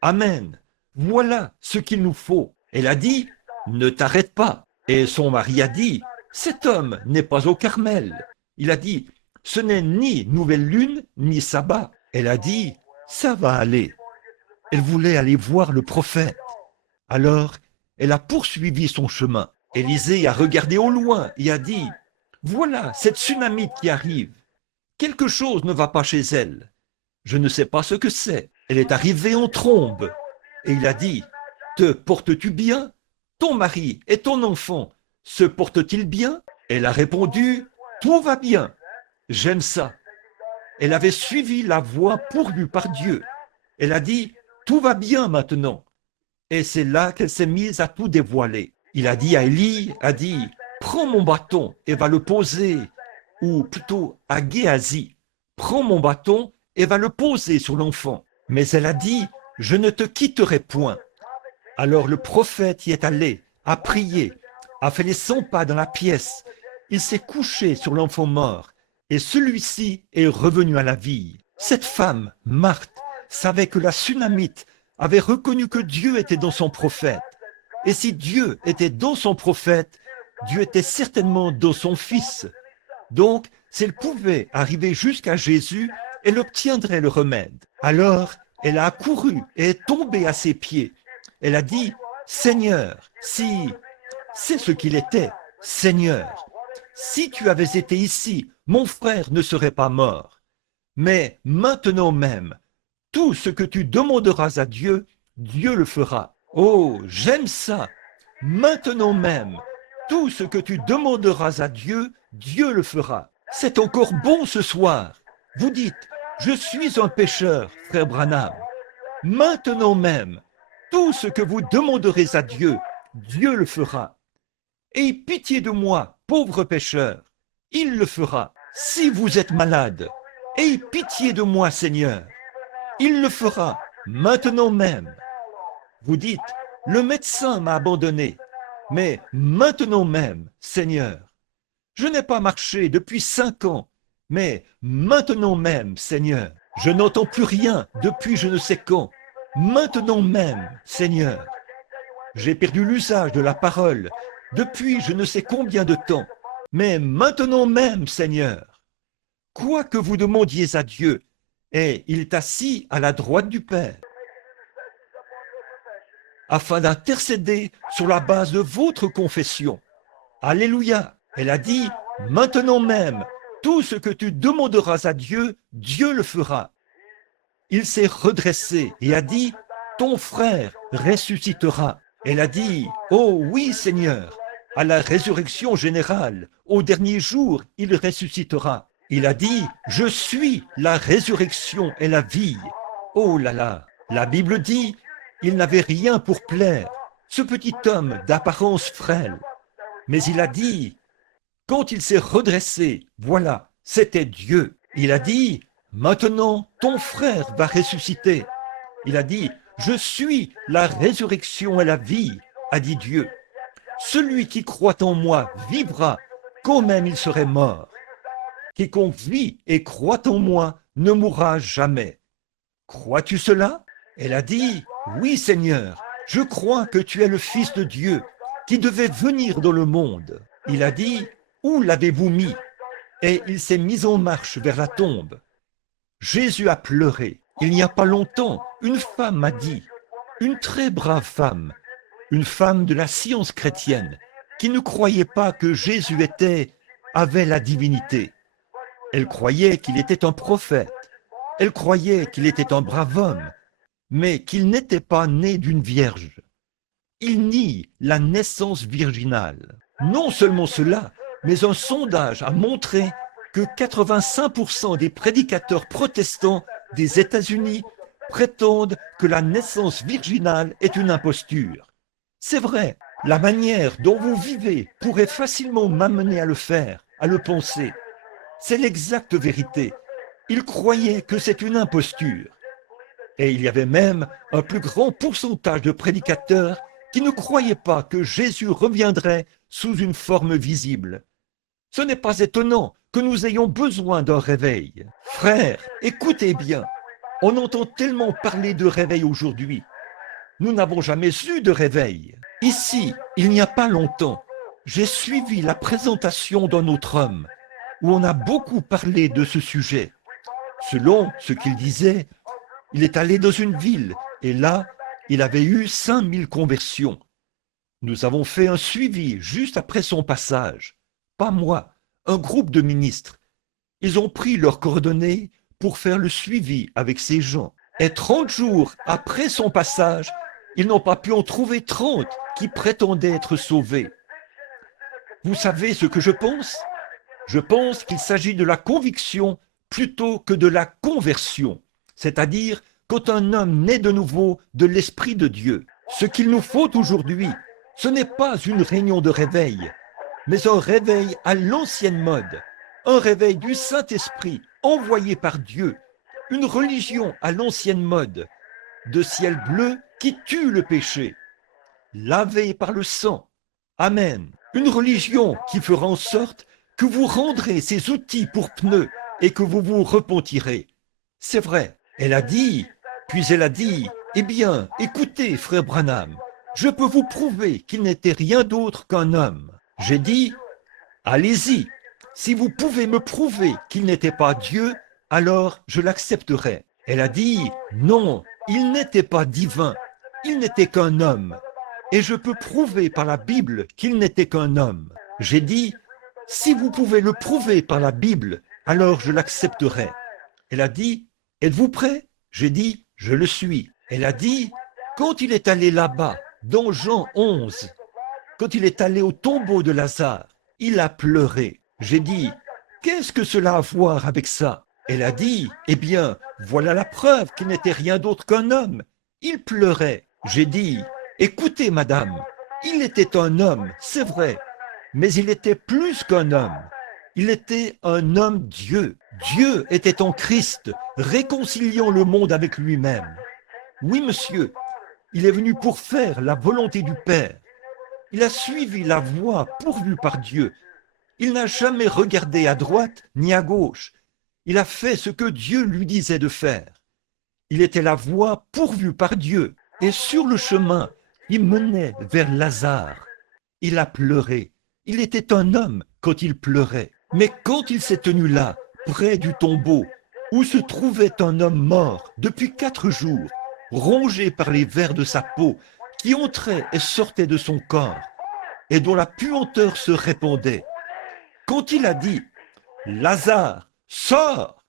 Amen. Voilà ce qu'il nous faut. Elle a dit, ne t'arrête pas. Et son mari a dit, cet homme n'est pas au Carmel. Il a dit, ce n'est ni nouvelle lune, ni sabbat. Elle a dit, ça va aller. Elle voulait aller voir le prophète. Alors, elle a poursuivi son chemin. Élisée a regardé au loin et a dit, voilà cette Sunamite qui arrive. Quelque chose ne va pas chez elle. Je ne sais pas ce que c'est. Elle est arrivée en trombe. Et il a dit, te portes-tu bien? Ton mari et ton enfant se portent-ils bien? Elle a répondu, tout va bien. J'aime ça. Elle avait suivi la voie pourvue par Dieu. Elle a dit, tout va bien maintenant. Et c'est là qu'elle s'est mise à tout dévoiler. Il a dit à Élie, prends mon bâton et va le poser, ou plutôt à Géasi, prends mon bâton et va le poser sur l'enfant. Mais elle a dit, je ne te quitterai point. Alors le prophète y est allé, a prié, a fait les 100 pas dans la pièce. Il s'est couché sur l'enfant mort et celui-ci est revenu à la vie. Cette femme, Marthe, savait que la Sunamite avait reconnu que Dieu était dans son prophète. Et si Dieu était dans son prophète, Dieu était certainement dans son fils. Donc, si elle pouvait arriver jusqu'à Jésus, elle obtiendrait le remède. Alors, elle a accouru et est tombée à ses pieds. Elle a dit, Seigneur, si, c'est ce qu'il était, Seigneur, si tu avais été ici, mon frère ne serait pas mort. Mais maintenant même, tout ce que tu demanderas à Dieu, Dieu le fera. Oh, j'aime ça. Maintenant même, tout ce que tu demanderas à Dieu, Dieu le fera. C'est encore bon ce soir. Vous dites, je suis un pécheur, frère Branham. Maintenant même, tout ce que vous demanderez à Dieu, Dieu le fera. Aie pitié de moi, pauvre pécheur. Il le fera. Si vous êtes malade, aie pitié de moi, Seigneur. Il le fera, maintenant même. Vous dites, le médecin m'a abandonné, mais maintenant même, Seigneur. Je n'ai pas marché depuis 5 ans, mais maintenant même, Seigneur. Je n'entends plus rien depuis je ne sais quand. Maintenant même, Seigneur. J'ai perdu l'usage de la parole depuis je ne sais combien de temps, mais maintenant même, Seigneur. Quoi que vous demandiez à Dieu, et il est assis à la droite du Père, afin d'intercéder sur la base de votre confession. Alléluia. Elle a dit, maintenant même, tout ce que tu demanderas à Dieu, Dieu le fera. Il s'est redressé et a dit, ton frère ressuscitera. Elle a dit, oh oui Seigneur, à la résurrection générale, au dernier jour, il ressuscitera. Il a dit, je suis la résurrection et la vie. Oh là là, la Bible dit, il n'avait rien pour plaire, ce petit homme d'apparence frêle. Mais il a dit, quand il s'est redressé, voilà, c'était Dieu. Il a dit, maintenant ton frère va ressusciter. Il a dit, je suis la résurrection et la vie, a dit Dieu. Celui qui croit en moi vivra, quand même il serait mort. Quiconque vit et croit en moi ne mourra jamais. Crois-tu cela? Elle a dit, oui Seigneur, je crois que tu es le Fils de Dieu, qui devait venir dans le monde. Il a dit, où l'avez-vous mis? Et il s'est mis en marche vers la tombe. Jésus a pleuré. Il n'y a pas longtemps, une femme m'a dit, une très brave femme, une femme de la science chrétienne, qui ne croyait pas que Jésus avait la divinité. Elle croyait qu'il était un prophète. Elle croyait qu'il était un brave homme, mais qu'il n'était pas né d'une vierge. Il nie la naissance virginale. Non seulement cela, mais un sondage a montré que 85% des prédicateurs protestants des États-Unis prétendent que la naissance virginale est une imposture. C'est vrai, la manière dont vous vivez pourrait facilement m'amener à le faire, à le penser. C'est l'exacte vérité. Ils croyaient que c'est une imposture. Et il y avait même un plus grand pourcentage de prédicateurs qui ne croyaient pas que Jésus reviendrait sous une forme visible. Ce n'est pas étonnant que nous ayons besoin d'un réveil. Frères, écoutez bien, on entend tellement parler de réveil aujourd'hui. Nous n'avons jamais eu de réveil. Ici, il n'y a pas longtemps, j'ai suivi la présentation d'un autre homme, où on a beaucoup parlé de ce sujet. Selon ce qu'il disait, il est allé dans une ville, et là, il avait eu 5000 conversions. Nous avons fait un suivi juste après son passage. Pas moi, un groupe de ministres. Ils ont pris leurs coordonnées pour faire le suivi avec ces gens. Et 30 jours après son passage, ils n'ont pas pu en trouver 30 qui prétendaient être sauvés. Vous savez ce que je pense? Je pense qu'il s'agit de la conviction plutôt que de la conversion, c'est-à-dire quand un homme naît de nouveau de l'Esprit de Dieu. Ce qu'il nous faut aujourd'hui, ce n'est pas une réunion de réveil, mais un réveil à l'ancienne mode, un réveil du Saint-Esprit envoyé par Dieu, une religion à l'ancienne mode, de ciel bleu qui tue le péché, lavé par le sang. Amen. Une religion qui fera en sorte que vous rendrez ces outils pour pneus et que vous vous repentirez. C'est vrai, elle a dit, puis elle a dit, eh bien, écoutez, frère Branham, je peux vous prouver qu'il n'était rien d'autre qu'un homme. J'ai dit, allez-y, si vous pouvez me prouver qu'il n'était pas Dieu, alors je l'accepterai. Elle a dit, non, il n'était pas divin, il n'était qu'un homme. Et je peux prouver par la Bible qu'il n'était qu'un homme. J'ai dit, si vous pouvez le prouver par la Bible, alors je l'accepterai. Elle a dit, êtes-vous prêt? J'ai dit, je le suis. Elle a dit, Quand il est allé là-bas, dans Jean 11, quand il est allé au tombeau de Lazare, il a pleuré. J'ai dit, qu'est-ce que cela a à voir avec ça? Elle a dit, eh bien, voilà la preuve qu'il n'était rien d'autre qu'un homme. Il pleurait. J'ai dit, écoutez, madame, il était un homme, c'est vrai, mais il était plus qu'un homme. Il était un homme Dieu. Dieu était en Christ, réconciliant le monde avec lui-même. Oui, monsieur, il est venu pour faire la volonté du Père. Il a suivi la voie pourvue par Dieu. Il n'a jamais regardé à droite ni à gauche. Il a fait ce que Dieu lui disait de faire. Il était la voie pourvue par Dieu. Et sur le chemin qui menait vers Lazare, il a pleuré. Il était un homme quand il pleurait. Mais quand il s'est tenu là, près du tombeau, où se trouvait un homme mort depuis 4 jours, rongé par les vers de sa peau, qui entrait et sortait de son corps, et dont la puanteur se répandait, quand il a dit « Lazare, sors !»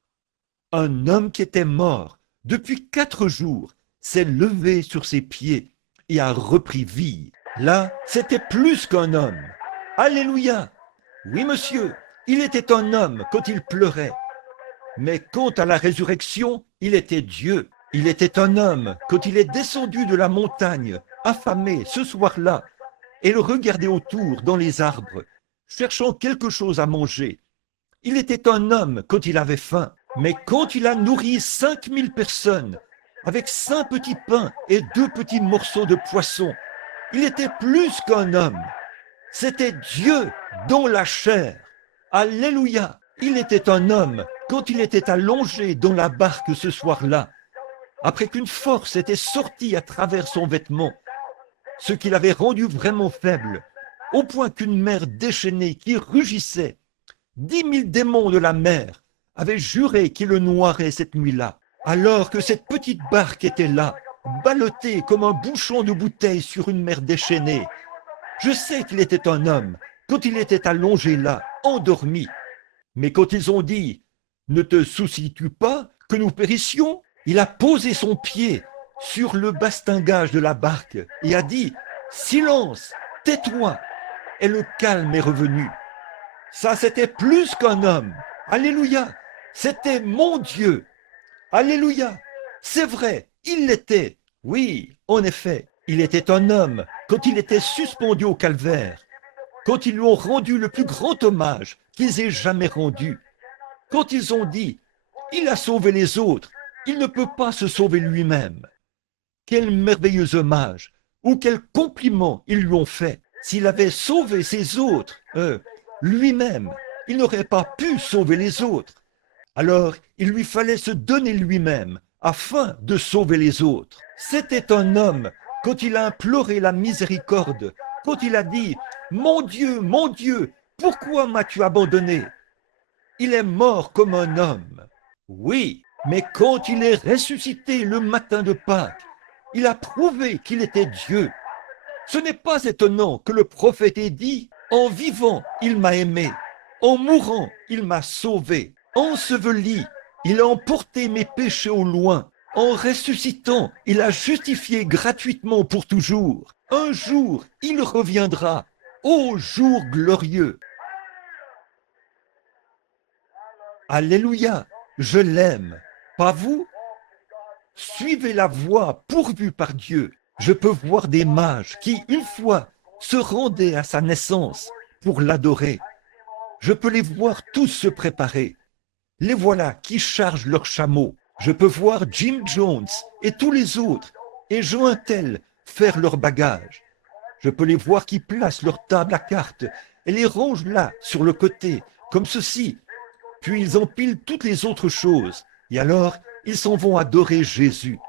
un homme qui était mort depuis 4 jours s'est levé sur ses pieds et a repris vie. Là, c'était plus qu'un homme. Alléluia! Oui, monsieur, il était un homme quand il pleurait. Mais quant à la résurrection, il était Dieu. Il était un homme quand il est descendu de la montagne, affamé, ce soir-là, et le regardait autour dans les arbres, cherchant quelque chose à manger. Il était un homme quand il avait faim, mais quand il a nourri 5000 personnes, avec 5 petits pains et 2 petits morceaux de poisson, il était plus qu'un homme. C'était Dieu dans la chair. Alléluia! Il était un homme quand il était allongé dans la barque ce soir-là, après qu'une force était sortie à travers son vêtement, ce qui l'avait rendu vraiment faible, au point qu'une mer déchaînée qui rugissait, 10 000 démons de la mer, avaient juré qu'il le noierait cette nuit-là, alors que cette petite barque était là, ballottée comme un bouchon de bouteille sur une mer déchaînée. Je sais qu'il était un homme quand il était allongé là, endormi. Mais quand ils ont dit « Ne te soucies-tu pas que nous périssions ?» il a posé son pied sur le bastingage de la barque et a dit « Silence, tais-toi !» Et le calme est revenu. Ça, c'était plus qu'un homme. Alléluia! C'était mon Dieu. Alléluia! C'est vrai, il l'était. Oui, en effet, il était un homme quand il était suspendu au calvaire, quand ils lui ont rendu le plus grand hommage qu'ils aient jamais rendu, quand ils ont dit « Il a sauvé les autres, il ne peut pas se sauver lui-même ». Quel merveilleux hommage ou quel compliment ils lui ont fait. S'il avait sauvé ses autres, lui-même, il n'aurait pas pu sauver les autres. Alors, il lui fallait se donner lui-même afin de sauver les autres. C'était un homme quand il a imploré la miséricorde, quand il a dit « Mon Dieu, pourquoi m'as-tu abandonné ?» Il est mort comme un homme. Oui, mais quand il est ressuscité le matin de Pâques, il a prouvé qu'il était Dieu. Ce n'est pas étonnant que le prophète ait dit « En vivant, il m'a aimé. En mourant, il m'a sauvé. Enseveli, il a emporté mes péchés au loin. En ressuscitant, il a justifié gratuitement pour toujours. Un jour, il reviendra. Ô jour glorieux !» Alléluia, je l'aime. Pas vous? Suivez la voie pourvue par Dieu. Je peux voir des mages qui, une fois, se rendaient à sa naissance pour l'adorer. Je peux les voir tous se préparer. Les voilà qui chargent leurs chameaux. Je peux voir Jim Jones et tous les autres, et Jean Intel faire leurs bagages. Je peux les voir qui placent leur table à cartes et les rangent là, sur le côté, comme ceci. Puis ils empilent toutes les autres choses, et alors ils s'en vont adorer Jésus.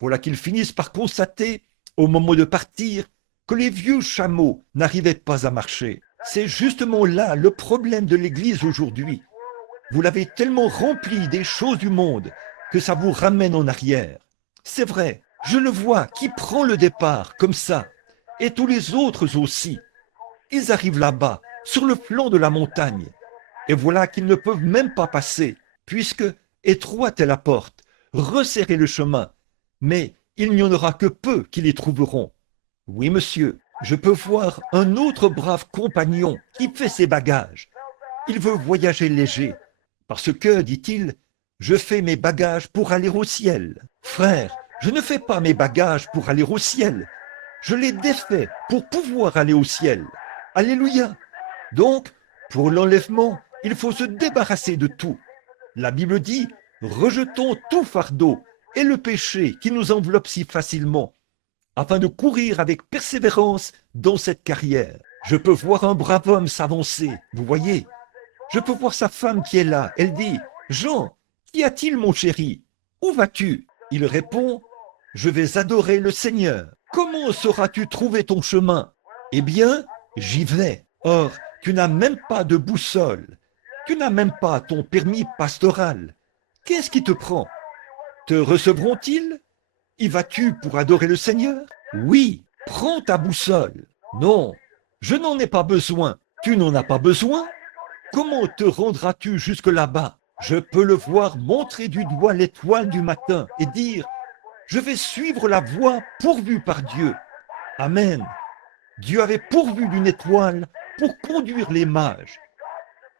Voilà qu'ils finissent par constater, au moment de partir, que les vieux chameaux n'arrivaient pas à marcher. C'est justement là le problème de l'Église aujourd'hui. Vous l'avez tellement rempli des choses du monde que ça vous ramène en arrière. C'est vrai, je le vois qui prend le départ comme ça, et tous les autres aussi. Ils arrivent là-bas, sur le flanc de la montagne, et voilà qu'ils ne peuvent même pas passer, puisque étroite est la porte, resserrez le chemin, mais il n'y en aura que peu qui les trouveront. Oui, monsieur, je peux voir un autre brave compagnon qui fait ses bagages. Il veut voyager léger, parce que, dit-il, je fais mes bagages pour aller au ciel. Frère, je ne fais pas mes bagages pour aller au ciel. Je les défais pour pouvoir aller au ciel. Alléluia. Donc, pour l'enlèvement, il faut se débarrasser de tout. La Bible dit, rejetons tout fardeau et le péché qui nous enveloppe si facilement, afin de courir avec persévérance dans cette carrière. Je peux voir un brave homme s'avancer, vous voyez. Je peux voir sa femme qui est là. Elle dit, Jean, qu'y a-t-il, mon chéri? Où vas-tu? Il répond, je vais adorer le Seigneur. Comment sauras-tu trouver ton chemin? Eh bien, j'y vais. Or, tu n'as même pas de boussole. Tu n'as même pas ton permis pastoral. Qu'est-ce qui te prend? Te recevront-ils? Y vas-tu pour adorer le Seigneur? Oui, prends ta boussole. Non, je n'en ai pas besoin. Tu n'en as pas besoin? Comment te rendras-tu jusque là-bas? Je peux le voir montrer du doigt l'étoile du matin et dire, je vais suivre la voie pourvue par Dieu. Amen. Dieu avait pourvu d'une étoile pour conduire les mages.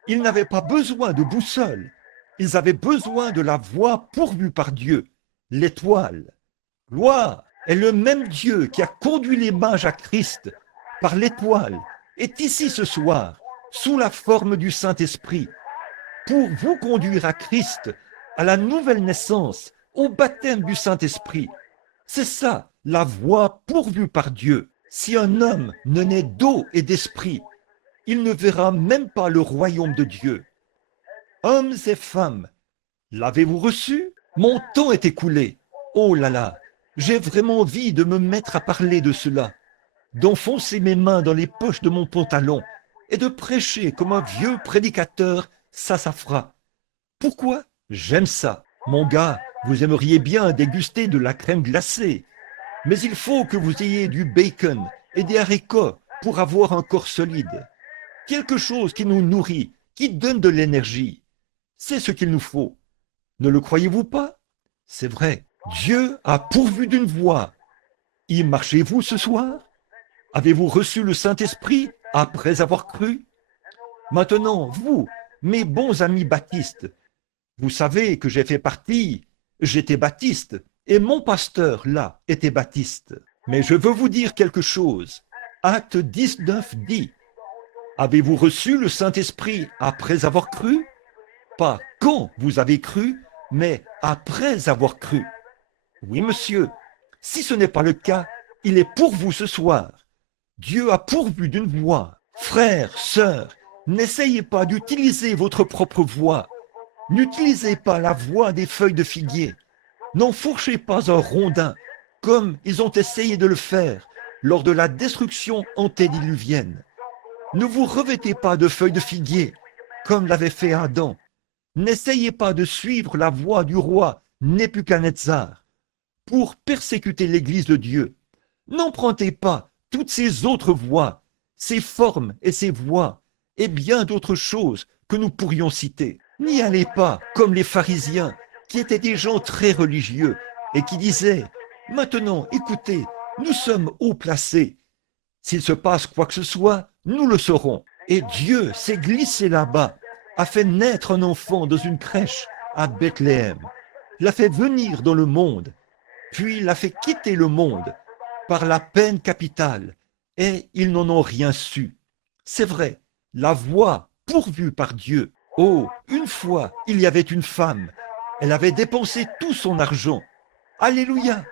Ils n'avaient pas besoin de boussole. Ils avaient besoin de la voie pourvue par Dieu, l'étoile. Gloire est le même Dieu qui a conduit les mages à Christ par l'étoile, est ici ce soir, sous la forme du Saint-Esprit, pour vous conduire à Christ, à la nouvelle naissance, au baptême du Saint-Esprit. C'est ça, la voie pourvue par Dieu. Si un homme ne naît d'eau et d'esprit, il ne verra même pas le royaume de Dieu. Hommes et femmes, l'avez-vous reçu? Mon temps est écoulé. Oh là là, j'ai vraiment envie de me mettre à parler de cela, d'enfoncer mes mains dans les poches de mon pantalon et de prêcher comme un vieux prédicateur, ça fera. Pourquoi? J'aime ça. Mon gars, vous aimeriez bien déguster de la crème glacée, mais il faut que vous ayez du bacon et des haricots pour avoir un corps solide. Quelque chose qui nous nourrit, qui donne de l'énergie. C'est ce qu'il nous faut. Ne le croyez-vous pas? C'est vrai. Dieu a pourvu d'une voie. Y marchez-vous ce soir? Avez-vous reçu le Saint-Esprit après avoir cru? Maintenant, vous, mes bons amis baptistes, vous savez que j'ai fait partie, j'étais baptiste, et mon pasteur, là, était baptiste. Mais je veux vous dire quelque chose. Acte 19 dit, avez-vous reçu le Saint-Esprit après avoir cru? Pas quand vous avez cru, mais après avoir cru. Oui, monsieur, si ce n'est pas le cas, il est pour vous ce soir. Dieu a pourvu d'une voie. Frères, sœurs, n'essayez pas d'utiliser votre propre voie. N'utilisez pas la voie des feuilles de figuier. N'enfourchez pas un rondin, comme ils ont essayé de le faire lors de la destruction antédiluvienne. Ne vous revêtez pas de feuilles de figuier, comme l'avait fait Adam. N'essayez pas de suivre la voie du roi Nebuchadnezzar pour persécuter l'Église de Dieu. N'empruntez pas toutes ces autres voies, ces formes et ces voies, et bien d'autres choses que nous pourrions citer. N'y allez pas comme les pharisiens, qui étaient des gens très religieux, et qui disaient, « Maintenant, écoutez, nous sommes haut placés. S'il se passe quoi que ce soit, nous le saurons. » Et Dieu s'est glissé là-bas, a fait naître un enfant dans une crèche à Bethléem, l'a fait venir dans le monde, puis l'a fait quitter le monde par la peine capitale, et ils n'en ont rien su. C'est vrai, la voie pourvue par Dieu. Oh, une fois, il y avait une femme, elle avait dépensé tout son argent. Alléluia!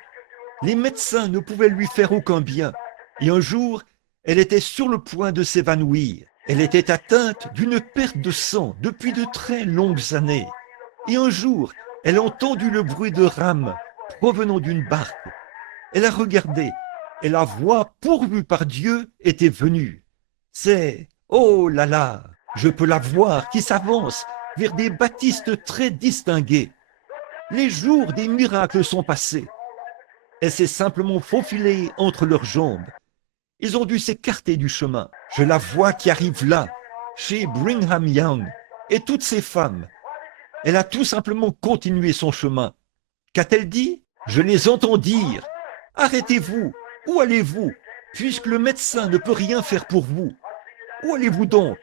Les médecins ne pouvaient lui faire aucun bien, et un jour, elle était sur le point de s'évanouir. Elle était atteinte d'une perte de sang depuis de très longues années. Et un jour, elle a entendu le bruit de rames provenant d'une barque. Elle a regardé, et la voie pourvue par Dieu était venue. C'est, oh là là, je peux la voir qui s'avance vers des baptistes très distingués. Les jours des miracles sont passés. Elle s'est simplement faufilée entre leurs jambes. Ils ont dû s'écarter du chemin. Je la vois qui arrive là, chez Brigham Young, et toutes ces femmes. Elle a tout simplement continué son chemin. Qu'a-t-elle dit? Je les entends dire, Arrêtez-vous. Où allez-vous, puisque le médecin ne peut rien faire pour vous? Où allez-vous donc?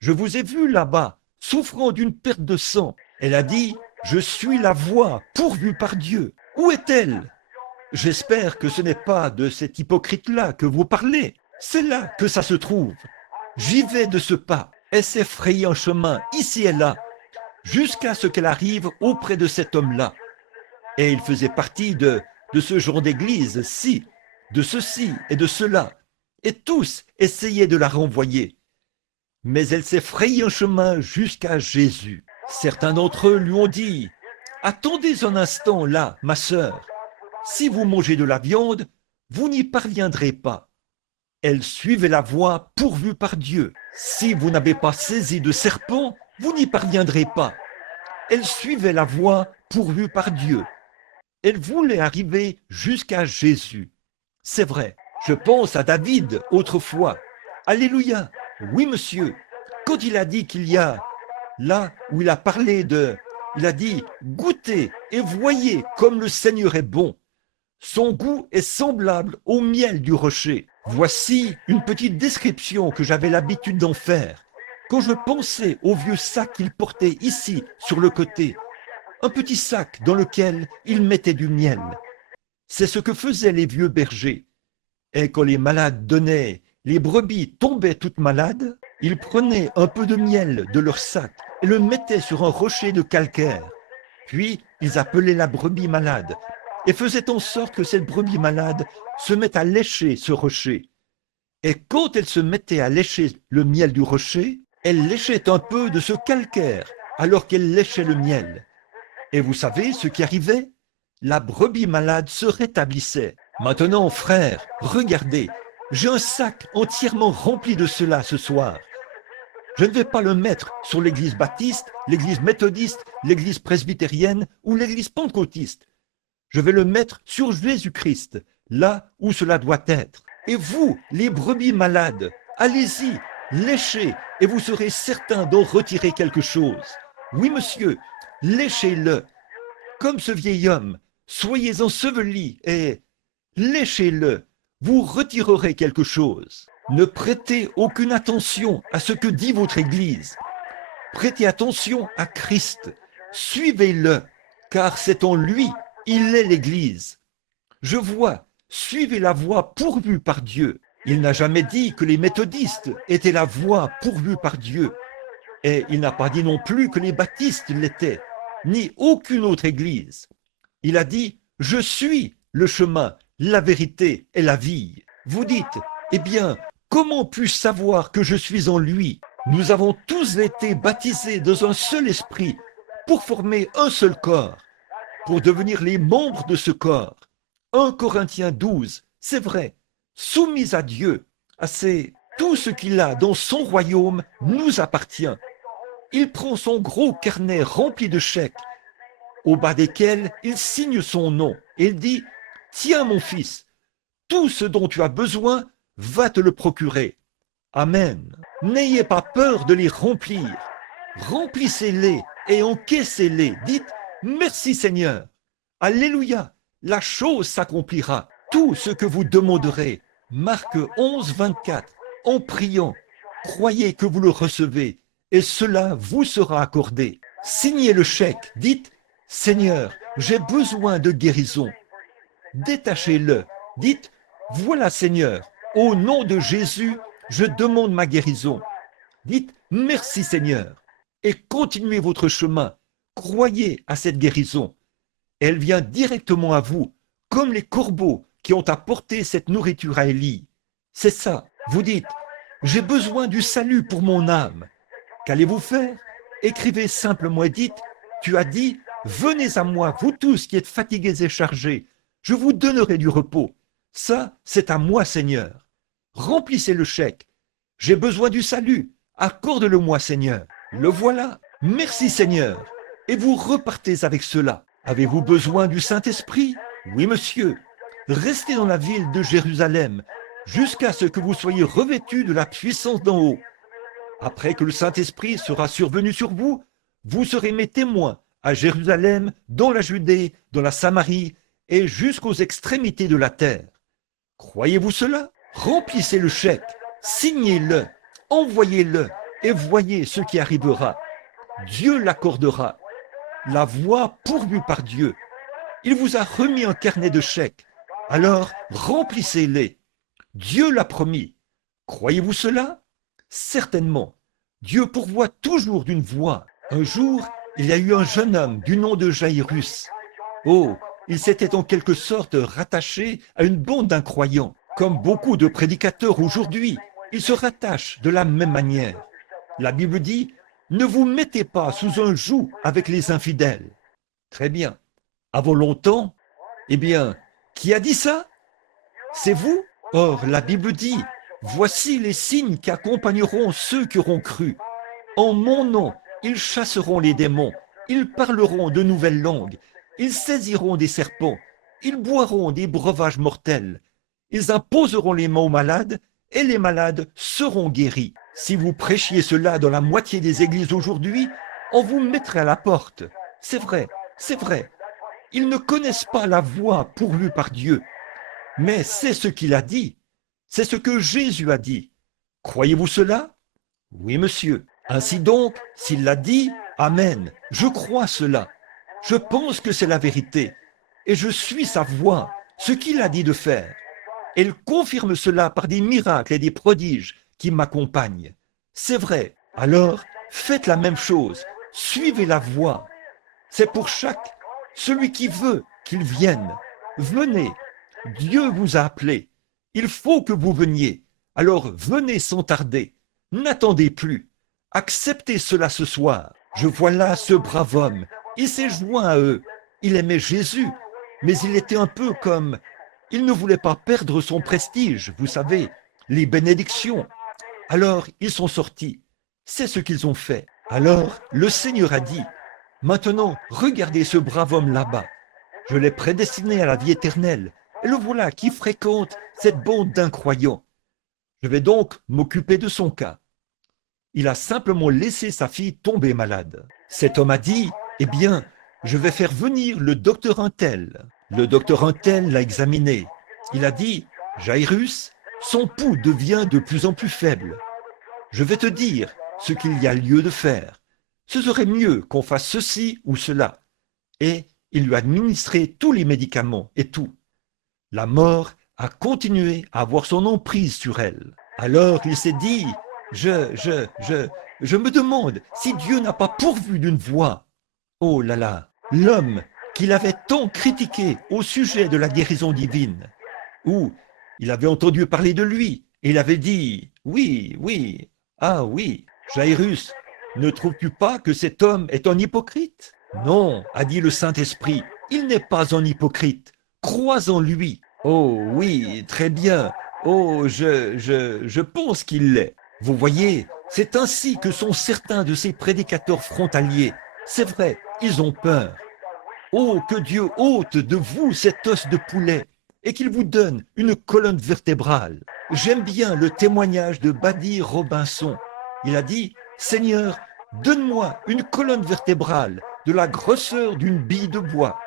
Je vous ai vu là-bas, souffrant d'une perte de sang. Elle a dit, je suis la voix pourvue par Dieu. Où est-elle? J'espère que ce n'est pas de cet hypocrite-là que vous parlez. C'est là que ça se trouve. J'y vais de ce pas. Elle s'est frayée un chemin ici et là, jusqu'à ce qu'elle arrive auprès de cet homme-là. Et il faisait partie de ce genre d'église-ci, de ceci et de cela. Et tous essayaient de la renvoyer. Mais elle s'est frayée un chemin jusqu'à Jésus. Certains d'entre eux lui ont dit, « Attendez un instant là, ma sœur. Si vous mangez de la viande, vous n'y parviendrez pas. » Elle suivait la voie pourvue par Dieu. Si vous n'avez pas saisi de serpent, vous n'y parviendrez pas. Elle suivait la voie pourvue par Dieu. Elle voulait arriver jusqu'à Jésus. C'est vrai, je pense à David autrefois. Alléluia, oui monsieur. Quand il a dit qu'il y a, là où il a parlé de, il a dit, goûtez et voyez comme le Seigneur est bon. Son goût est semblable au miel du rocher. Voici une petite description que j'avais l'habitude d'en faire. Quand je pensais au vieux sac qu'il portait ici, sur le côté, un petit sac dans lequel il mettait du miel. C'est ce que faisaient les vieux bergers. Et quand les malades donnaient, les brebis tombaient toutes malades, ils prenaient un peu de miel de leur sac et le mettaient sur un rocher de calcaire. Puis, ils appelaient la brebis malade et faisaient en sorte que cette brebis malade se mette à lécher ce rocher. Et quand elle se mettait à lécher le miel du rocher, elle léchait un peu de ce calcaire alors qu'elle léchait le miel. Et vous savez ce qui arrivait? La brebis malade se rétablissait. Maintenant, frère, regardez, j'ai un sac entièrement rempli de cela ce soir. Je ne vais pas le mettre sur l'église baptiste, l'église méthodiste, l'église presbytérienne ou l'église pentecôtiste. Je vais le mettre sur Jésus-Christ, là où cela doit être. Et vous, les brebis malades, allez-y, léchez, et vous serez certain d'en retirer quelque chose. Oui, monsieur, léchez-le. Comme ce vieil homme, soyez ensevelis et léchez-le. Vous retirerez quelque chose. Ne prêtez aucune attention à ce que dit votre Église. Prêtez attention à Christ. Suivez-le, car c'est en lui, il est l'Église. Je vois, suivez la voie pourvue par Dieu. Il n'a jamais dit que les méthodistes étaient la voie pourvue par Dieu. Et il n'a pas dit non plus que les baptistes l'étaient, ni aucune autre Église. Il a dit, je suis le chemin, la vérité et la vie. Vous dites, eh bien, comment puis-je savoir que je suis en lui? Nous avons tous été baptisés dans un seul esprit pour former un seul corps, pour devenir les membres de ce corps. 1 Corinthiens 12, c'est vrai, soumis à Dieu, tout ce qu'il a dans son royaume nous appartient. Il prend son gros carnet rempli de chèques, au bas desquels il signe son nom, et il dit, « Tiens mon fils, tout ce dont tu as besoin va te le procurer. » Amen. N'ayez pas peur de les remplir. Remplissez-les et encaissez-les. Dites, « Merci Seigneur. Alléluia. La chose s'accomplira. Tout ce que vous demanderez. » Marc 11, 24. En priant, croyez que vous le recevez et cela vous sera accordé. Signez le chèque. Dites, « Seigneur, j'ai besoin de guérison. » Détachez-le. Dites, « Voilà Seigneur, au nom de Jésus, je demande ma guérison. » Dites, « Merci Seigneur. » Et continuez votre chemin. Croyez à cette guérison. Elle vient directement à vous, comme les corbeaux qui ont apporté cette nourriture à Élie. C'est ça. Vous dites, « J'ai besoin du salut pour mon âme. » Qu'allez-vous faire? Écrivez simplement et dites, « Tu as dit, venez à moi, vous tous qui êtes fatigués et chargés. Je vous donnerai du repos. » Ça, c'est à moi, Seigneur. Remplissez le chèque. J'ai besoin du salut. Accorde-le-moi, Seigneur. Le voilà. Merci, Seigneur. Et vous repartez avec cela. Avez-vous besoin du Saint-Esprit? Oui, monsieur. Restez dans la ville de Jérusalem jusqu'à ce que vous soyez revêtus de la puissance d'en haut. Après que le Saint-Esprit sera survenu sur vous, vous serez mes témoins à Jérusalem, dans la Judée, dans la Samarie et jusqu'aux extrémités de la terre. Croyez-vous cela? Remplissez le chèque, signez-le, envoyez-le et voyez ce qui arrivera. Dieu l'accordera. La voie pourvue par Dieu. Il vous a remis un carnet de chèques. Alors remplissez-les. Dieu l'a promis. Croyez-vous cela? Certainement. Dieu pourvoit toujours d'une voie. Un jour, il y a eu un jeune homme du nom de Jairus. Oh, il s'était en quelque sorte rattaché à une bande d'incroyants. Comme beaucoup de prédicateurs aujourd'hui, ils se rattachent de la même manière. La Bible dit, ne vous mettez pas sous un joug avec les infidèles. Très bien. Avant longtemps, eh bien, qui a dit ça? C'est vous? Or, la Bible dit, voici les signes qui accompagneront ceux qui auront cru. En mon nom, ils chasseront les démons, ils parleront de nouvelles langues, ils saisiront des serpents, ils boiront des breuvages mortels, ils imposeront les mains aux malades et les malades seront guéris. Si vous prêchiez cela dans la moitié des églises aujourd'hui, on vous mettrait à la porte. C'est vrai, c'est vrai. Ils ne connaissent pas la voie pourvue par Dieu. Mais c'est ce qu'il a dit. C'est ce que Jésus a dit. Croyez-vous cela? Oui, monsieur. Ainsi donc, s'il l'a dit, amen. Je crois cela. Je pense que c'est la vérité. Et je suis sa voie, ce qu'il a dit de faire. Elle confirme cela par des miracles et des prodiges qui m'accompagnent. C'est vrai. Alors, faites la même chose. Suivez la voie. C'est pour celui qui veut qu'il vienne. Venez. Dieu vous a appelé. Il faut que vous veniez. Alors venez sans tarder. N'attendez plus. Acceptez cela ce soir. Je vois là ce brave homme. Il s'est joint à eux. Il aimait Jésus, mais il était un peu comme... Il ne voulait pas perdre son prestige, vous savez, les bénédictions. Alors ils sont sortis. C'est ce qu'ils ont fait. Alors le Seigneur a dit, maintenant regardez ce brave homme là-bas. Je l'ai prédestiné à la vie éternelle. Et le voilà qui fréquente cette bande d'incroyants. Je vais donc m'occuper de son cas. Il a simplement laissé sa fille tomber malade. Cet homme a dit, eh bien, je vais faire venir le docteur Untel. Le docteur Untel l'a examiné. Il a dit, Jairus, son pouls devient de plus en plus faible. Je vais te dire ce qu'il y a lieu de faire. Ce serait mieux qu'on fasse ceci ou cela. Et il lui a administré tous les médicaments et tout. La mort a continué à avoir son emprise sur elle. Alors il s'est dit, je me demande si Dieu n'a pas pourvu d'une voie. Oh là là, l'homme qu'il avait tant critiqué au sujet de la guérison divine, où il avait entendu parler de lui, et il avait dit, oui, oui, ah oui, Jairus, ne trouves-tu pas que cet homme est un hypocrite? Non, a dit le Saint-Esprit, il n'est pas un hypocrite, crois en lui. Oh oui, très bien, oh je pense qu'il l'est. Vous voyez, c'est ainsi que sont certains de ces prédicateurs frontaliers. C'est vrai, ils ont peur. Oh, que Dieu ôte de vous cet os de poulet et qu'il vous donne une colonne vertébrale. J'aime bien le témoignage de Buddy Robinson. Il a dit, Seigneur, donne-moi une colonne vertébrale de la grosseur d'une bille de bois.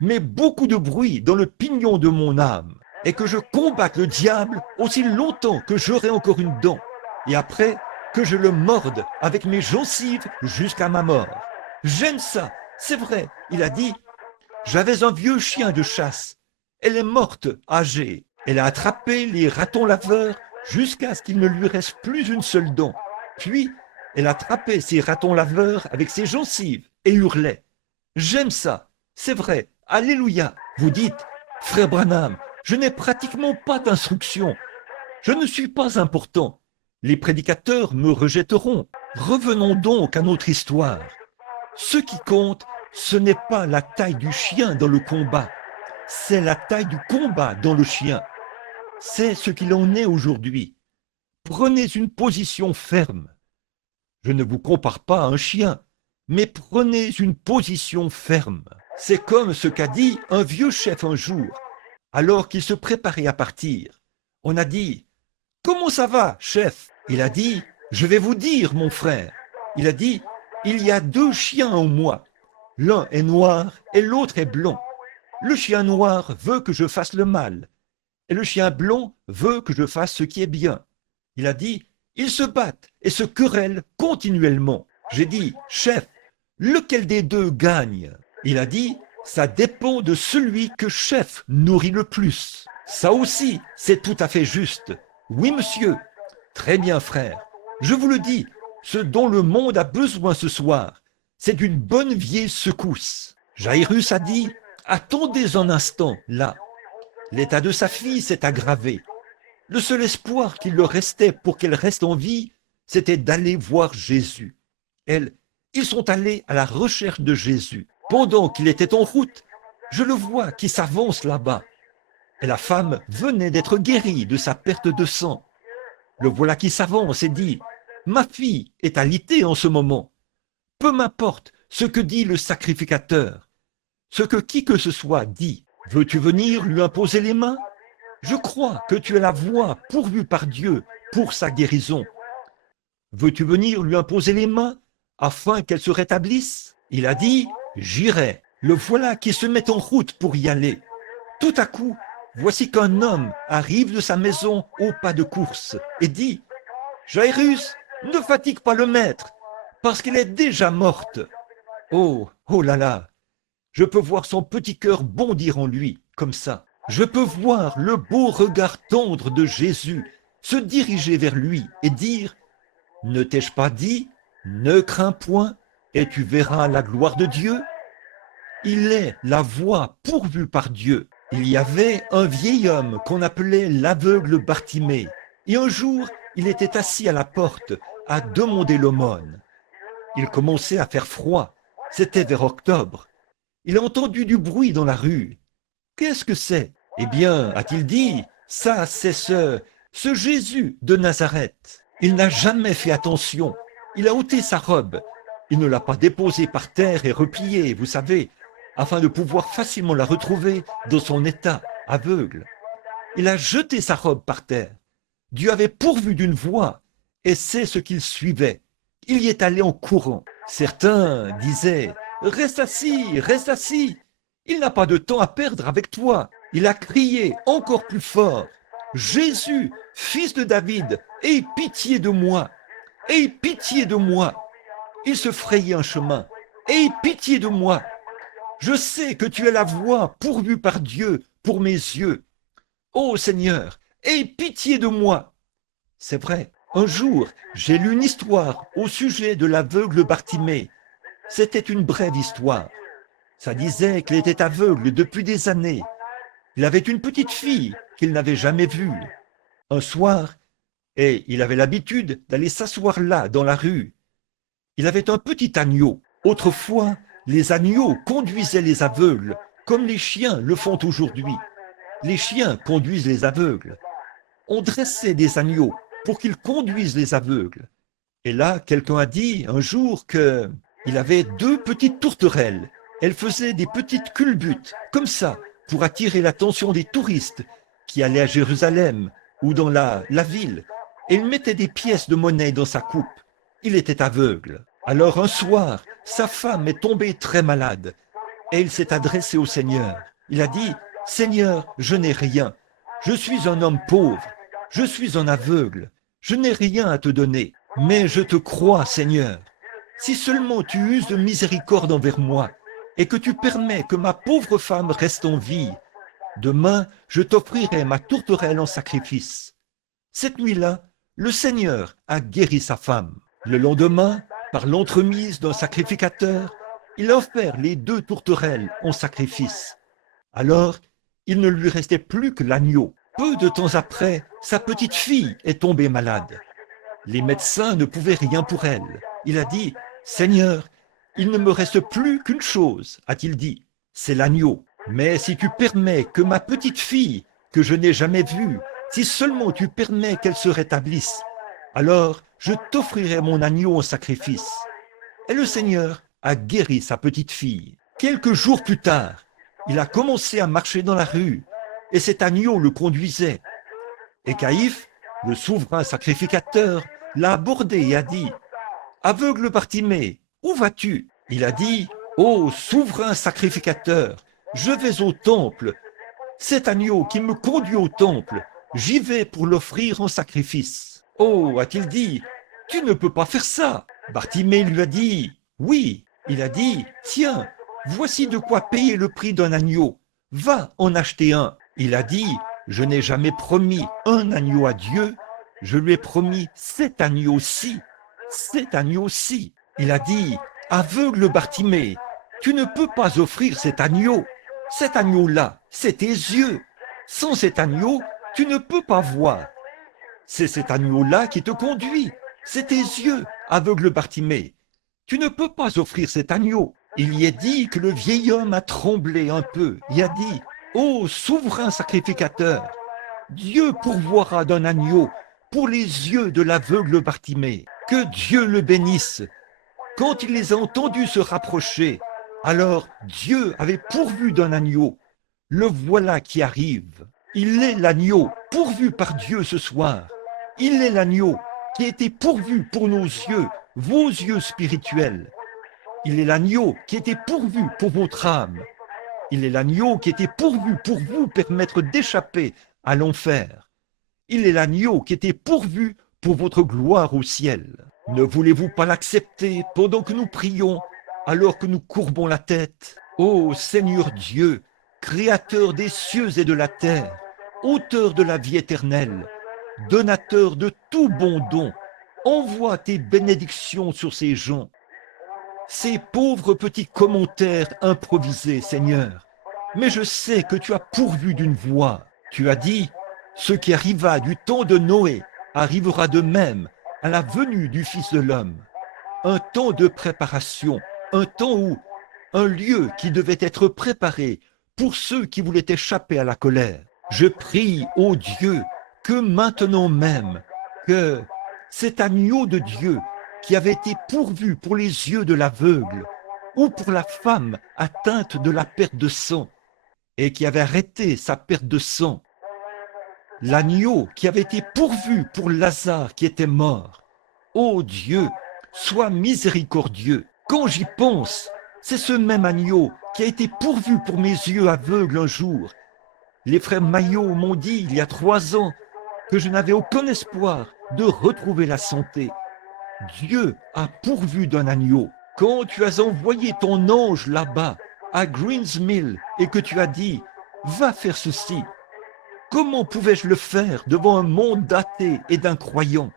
Mets beaucoup de bruit dans le pignon de mon âme et que je combatte le diable aussi longtemps que j'aurai encore une dent. Et après, que je le morde avec mes gencives jusqu'à ma mort. J'aime ça, c'est vrai. Il a dit, j'avais un vieux chien de chasse. Elle est morte, âgée. Elle a attrapé les ratons laveurs jusqu'à ce qu'il ne lui reste plus une seule dent. Puis, elle attrapait ces ratons laveurs avec ses gencives et hurlait. J'aime ça, c'est vrai. Alléluia. Vous dites, frère Branham, je n'ai pratiquement pas d'instruction. Je ne suis pas important. Les prédicateurs me rejetteront. Revenons donc à notre histoire. Ce qui compte, ce n'est pas la taille du chien dans le combat, c'est la taille du combat dans le chien. C'est ce qu'il en est aujourd'hui. Prenez une position ferme. Je ne vous compare pas à un chien, mais prenez une position ferme. C'est comme ce qu'a dit un vieux chef un jour, alors qu'il se préparait à partir. On a dit, « Comment ça va, chef ?» Il a dit, « Je vais vous dire, mon frère. » Il a dit, « Il y a deux chiens en moi. L'un est noir et l'autre est blanc. Le chien noir veut que je fasse le mal, et le chien blond veut que je fasse ce qui est bien. Il a dit, ils se battent et se querellent continuellement. J'ai dit, chef, lequel des deux gagne? Il a dit, ça dépend de celui que chef nourrit le plus. Ça aussi, c'est tout à fait juste. Oui, monsieur. Très bien, frère. Je vous le dis, ce dont le monde a besoin ce soir, c'est d'une bonne vieille secousse. Jairus a dit, attendez un instant, là. L'état de sa fille s'est aggravé. Le seul espoir qu'il leur restait pour qu'elle reste en vie, c'était d'aller voir Jésus. Ils sont allés à la recherche de Jésus. Pendant qu'il était en route, je le vois qui s'avance là-bas. Et la femme venait d'être guérie de sa perte de sang. Le voilà qui s'avance et dit, « Ma fille est alitée en ce moment. Peu m'importe ce que dit le sacrificateur, ce que qui que ce soit dit. Veux-tu venir lui imposer les mains? Je crois que tu es la voie pourvue par Dieu pour sa guérison. Veux-tu venir lui imposer les mains afin qu'elle se rétablisse? » Il a dit, « J'irai. » Le voilà qui se met en route pour y aller. Tout à coup, voici qu'un homme arrive de sa maison au pas de course et dit, « Jairus, ne fatigue pas le maître, parce qu'elle est déjà morte. » Oh, oh là là, je peux voir son petit cœur bondir en lui, comme ça. Je peux voir le beau regard tendre de Jésus se diriger vers lui et dire, « Ne t'ai-je pas dit, ne crains point, et tu verras la gloire de Dieu ?» Il est la voie pourvue par Dieu. Il y avait un vieil homme qu'on appelait l'aveugle Bartimée. Et un jour, il était assis à la porte à demander l'aumône. Il commençait à faire froid. C'était vers octobre. Il a entendu du bruit dans la rue. Qu'est-ce que c'est? Eh bien, a-t-il dit, ça, c'est ce Jésus de Nazareth. Il n'a jamais fait attention. Il a ôté sa robe. Il ne l'a pas déposée par terre et repliée, vous savez, afin de pouvoir facilement la retrouver dans son état aveugle. Il a jeté sa robe par terre. Dieu avait pourvu d'une voie, et c'est ce qu'il suivait. Il y est allé en courant. Certains disaient, « Reste assis, il n'a pas de temps à perdre avec toi. » Il a crié encore plus fort, « Jésus, fils de David, aie pitié de moi, aie pitié de moi. » Il se frayait un chemin, « Aie pitié de moi. Je sais que tu es la voie pourvue par Dieu pour mes yeux. Ô Seigneur, aie pitié de moi. » C'est vrai, un jour, j'ai lu une histoire au sujet de l'aveugle Bartimée. C'était une brève histoire. Ça disait qu'il était aveugle depuis des années. Il avait une petite fille qu'il n'avait jamais vue. Un soir, et il avait l'habitude d'aller s'asseoir là, dans la rue. Il avait un petit agneau. Autrefois, les agneaux conduisaient les aveugles, comme les chiens le font aujourd'hui. Les chiens conduisent les aveugles. On dressait des agneaux pour qu'ils conduisent les aveugles. Et là, quelqu'un a dit un jour qu'il avait 2 petites tourterelles. Elles faisaient des petites culbutes, comme ça, pour attirer l'attention des touristes qui allaient à Jérusalem ou dans la ville. Et il mettait des pièces de monnaie dans sa coupe. Il était aveugle. Alors un soir, sa femme est tombée très malade et il s'est adressé au Seigneur. Il a dit, « Seigneur, je n'ai rien. Je suis un homme pauvre. Je suis un aveugle. Je n'ai rien à te donner. Mais je te crois, Seigneur. Si seulement tu uses de miséricorde envers moi et que tu permets que ma pauvre femme reste en vie, demain, je t'offrirai ma tourterelle en sacrifice. » Cette nuit-là, le Seigneur a guéri sa femme. Le lendemain, par l'entremise d'un sacrificateur, il a offert les 2 tourterelles en sacrifice. Alors, il ne lui restait plus que l'agneau. Peu de temps après, sa petite fille est tombée malade. Les médecins ne pouvaient rien pour elle. Il a dit, « Seigneur, il ne me reste plus qu'une chose, a-t-il dit, c'est l'agneau. Mais si tu permets que ma petite fille, que je n'ai jamais vue, si seulement tu permets qu'elle se rétablisse, alors je t'offrirai mon agneau en sacrifice. » Et le Seigneur a guéri sa petite fille. Quelques jours plus tard, il a commencé à marcher dans la rue, et cet agneau le conduisait. Et Caïphe, le souverain sacrificateur, l'a abordé et a dit, « Aveugle Bartimée, où vas-tu ?» Il a dit, « Ô souverain sacrificateur, Je vais au temple. Cet agneau qui me conduit au temple, j'y vais pour l'offrir en sacrifice. Oh, a-t-il dit, tu ne peux pas faire ça. Bartimée lui a dit, oui. Il a dit, tiens, voici de quoi payer le prix d'un agneau. Va en acheter un. Il a dit, je n'ai jamais promis un agneau à Dieu, je lui ai promis cet agneau-ci. Cet agneau-ci. Il a dit, aveugle Bartimée, tu ne peux pas offrir cet agneau. Cet agneau-là, c'est tes yeux. Sans cet agneau, tu ne peux pas voir. C'est cet agneau-là qui te conduit. C'est tes yeux, aveugle Bartimée. Tu ne peux pas offrir cet agneau. Il y est dit que le vieil homme a tremblé un peu. Il a dit, ô souverain sacrificateur, Dieu pourvoira d'un agneau pour les yeux de l'aveugle Bartimée. Que Dieu le bénisse. Quand il les a entendus se rapprocher, alors Dieu avait pourvu d'un agneau. Le voilà qui arrive. Il est l'agneau pourvu par Dieu ce soir. Il est l'agneau qui a été pourvu pour nos yeux, vos yeux spirituels. Il est l'agneau qui était pourvu pour votre âme. Il est l'agneau qui était pourvu pour vous permettre d'échapper à l'enfer. Il est l'agneau qui était pourvu pour votre gloire au ciel. Ne voulez-vous pas l'accepter pendant que nous prions, alors que nous courbons la tête? Ô Seigneur Dieu, Créateur des cieux et de la terre, auteur de la vie éternelle, donateur de tout bon don, envoie tes bénédictions sur ces gens. Ces pauvres petits commentaires improvisés, Seigneur. Mais je sais que tu as pourvu d'une voie. Tu as dit, ce qui arriva du temps de Noé arrivera de même à la venue du Fils de l'homme. Un temps de préparation, un temps où un lieu qui devait être préparé pour ceux qui voulaient échapper à la colère. Je prie, ô Dieu, que maintenant même, que cet agneau de Dieu qui avait été pourvu pour les yeux de l'aveugle ou pour la femme atteinte de la perte de sang et qui avait arrêté sa perte de sang, l'agneau qui avait été pourvu pour Lazare qui était mort, ô Dieu, sois miséricordieux. Quand j'y pense, c'est ce même agneau qui a été pourvu pour mes yeux aveugles un jour. Les frères Maillot m'ont dit il y a 3 ans que je n'avais aucun espoir de retrouver la santé. Dieu a pourvu d'un agneau. Quand tu as envoyé ton ange là-bas, à Greens Mill, et que tu as dit, va faire ceci, comment pouvais-je le faire devant un monde d'athées et d'incroyants?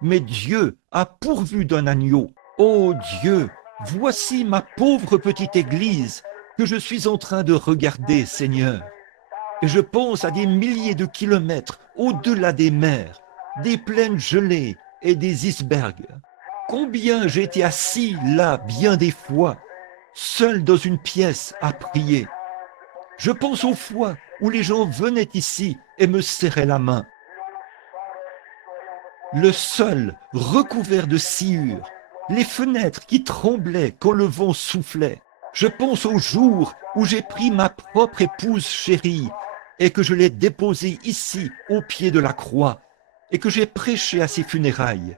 Mais Dieu a pourvu d'un agneau. Ô Dieu, voici ma pauvre petite église que je suis en train de regarder, Seigneur. Et je pense à des milliers de kilomètres au-delà des mers, des plaines gelées et des icebergs. Combien j'ai été assis là bien des fois, seul dans une pièce à prier. Je pense aux fois où les gens venaient ici et me serraient la main. Le sol recouvert de sciure, les fenêtres qui tremblaient quand le vent soufflait. Je pense au jour où j'ai pris ma propre épouse chérie et que je l'ai déposée ici au pied de la croix et que j'ai prêché à ses funérailles.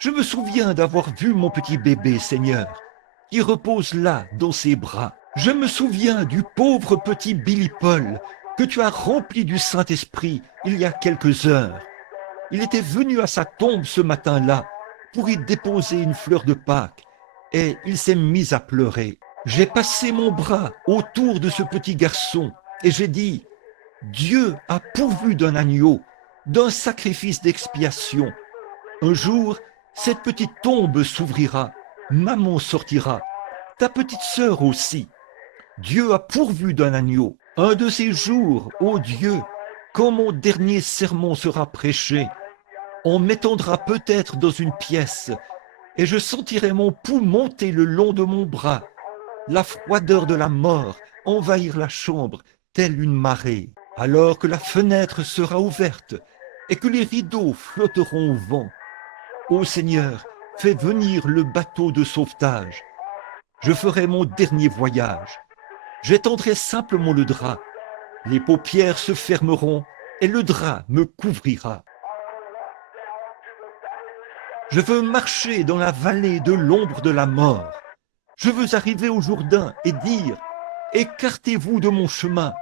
Je me souviens d'avoir vu mon petit bébé, Seigneur, qui repose là dans ses bras. Je me souviens du pauvre petit Billy Paul que tu as rempli du Saint-Esprit il y a quelques heures. Il était venu à sa tombe ce matin-là pour y déposer une fleur de Pâques et il s'est mis à pleurer. J'ai passé mon bras autour de ce petit garçon et j'ai dit, Dieu a pourvu d'un agneau, d'un sacrifice d'expiation. Un jour, cette petite tombe s'ouvrira, maman sortira, ta petite sœur aussi. Dieu a pourvu d'un agneau. Un de ces jours, ô Dieu, quand mon dernier sermon sera prêché, on m'étendra peut-être dans une pièce et je sentirai mon pouls monter le long de mon bras, la froideur de la mort envahir la chambre telle une marée, alors que la fenêtre sera ouverte et que les rideaux flotteront au vent. Ô Seigneur, fais venir le bateau de sauvetage. Je ferai mon dernier voyage. J'étendrai simplement le drap. Les paupières se fermeront et le drap me couvrira. Je veux marcher dans la vallée de l'ombre de la mort. Je veux arriver au Jourdain et dire, écartez-vous de mon chemin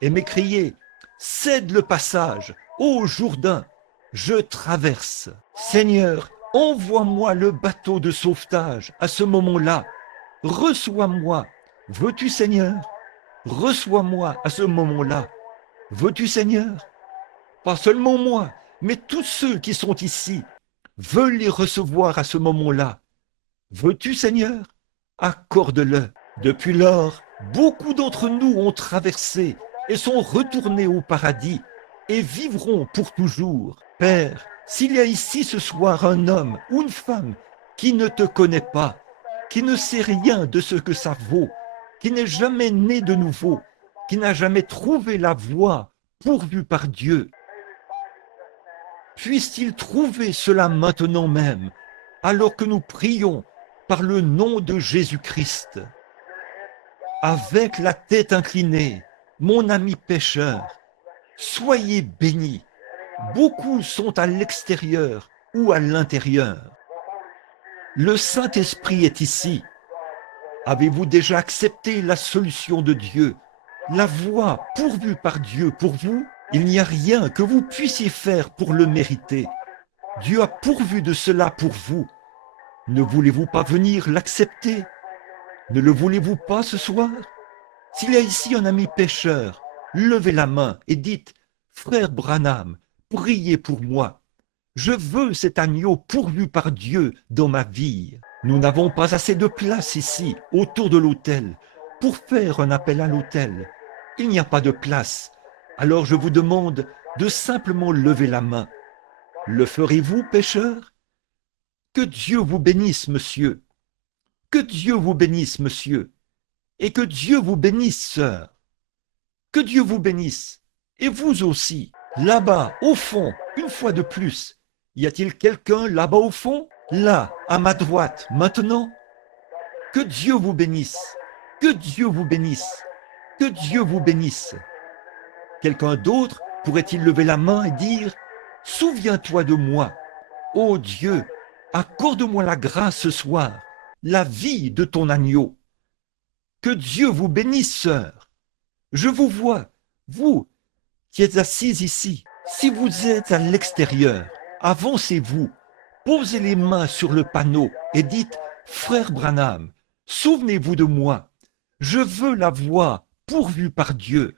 et m'écriez, cède le passage, ô Jourdain, je traverse. Seigneur, envoie-moi le bateau de sauvetage à ce moment-là. Reçois-moi. Veux-tu, Seigneur? Reçois-moi à ce moment-là. Veux-tu, Seigneur? Pas seulement moi, mais tous ceux qui sont ici veulent les recevoir à ce moment-là. Veux-tu, Seigneur? Accorde-le. Depuis lors, beaucoup d'entre nous ont traversé et sont retournés au paradis et vivront pour toujours. Père, s'il y a ici ce soir un homme ou une femme qui ne te connaît pas, qui ne sait rien de ce que ça vaut, qui n'est jamais né de nouveau, qui n'a jamais trouvé la voie pourvue par Dieu, puisse-t-il trouver cela maintenant même, alors que nous prions par le nom de Jésus-Christ. Avec la tête inclinée, mon ami pécheur, soyez bénis. Beaucoup sont à l'extérieur ou à l'intérieur. Le Saint-Esprit est ici. Avez-vous déjà accepté la solution de Dieu, la voie pourvue par Dieu pour vous? Il n'y a rien que vous puissiez faire pour le mériter. Dieu a pourvu de cela pour vous. Ne voulez-vous pas venir l'accepter? Ne le voulez-vous pas ce soir? S'il y a ici un ami pécheur, levez la main et dites, frère Branham, priez pour moi. Je veux cet agneau pourvu par Dieu dans ma vie. Nous n'avons pas assez de place ici, autour de l'autel, pour faire un appel à l'autel. Il n'y a pas de place. Alors je vous demande de simplement lever la main. Le ferez-vous, pécheur? Que Dieu vous bénisse, monsieur. Que Dieu vous bénisse, monsieur. Et que Dieu vous bénisse, sœur. Que Dieu vous bénisse. Et vous aussi, là-bas, au fond, une fois de plus. Y a-t-il quelqu'un là-bas au fond? Là, à ma droite, maintenant? Que Dieu vous bénisse. Que Dieu vous bénisse. Que Dieu vous bénisse. Quelqu'un d'autre pourrait-il lever la main et dire, souviens-toi de moi. Ô Dieu, accorde-moi la grâce ce soir, la vie de ton agneau. Que Dieu vous bénisse, sœur. Je vous vois, vous qui êtes assises ici. Si vous êtes à l'extérieur, avancez-vous, posez les mains sur le panneau et dites, frère Branham, souvenez-vous de moi. Je veux la voie pourvue par Dieu.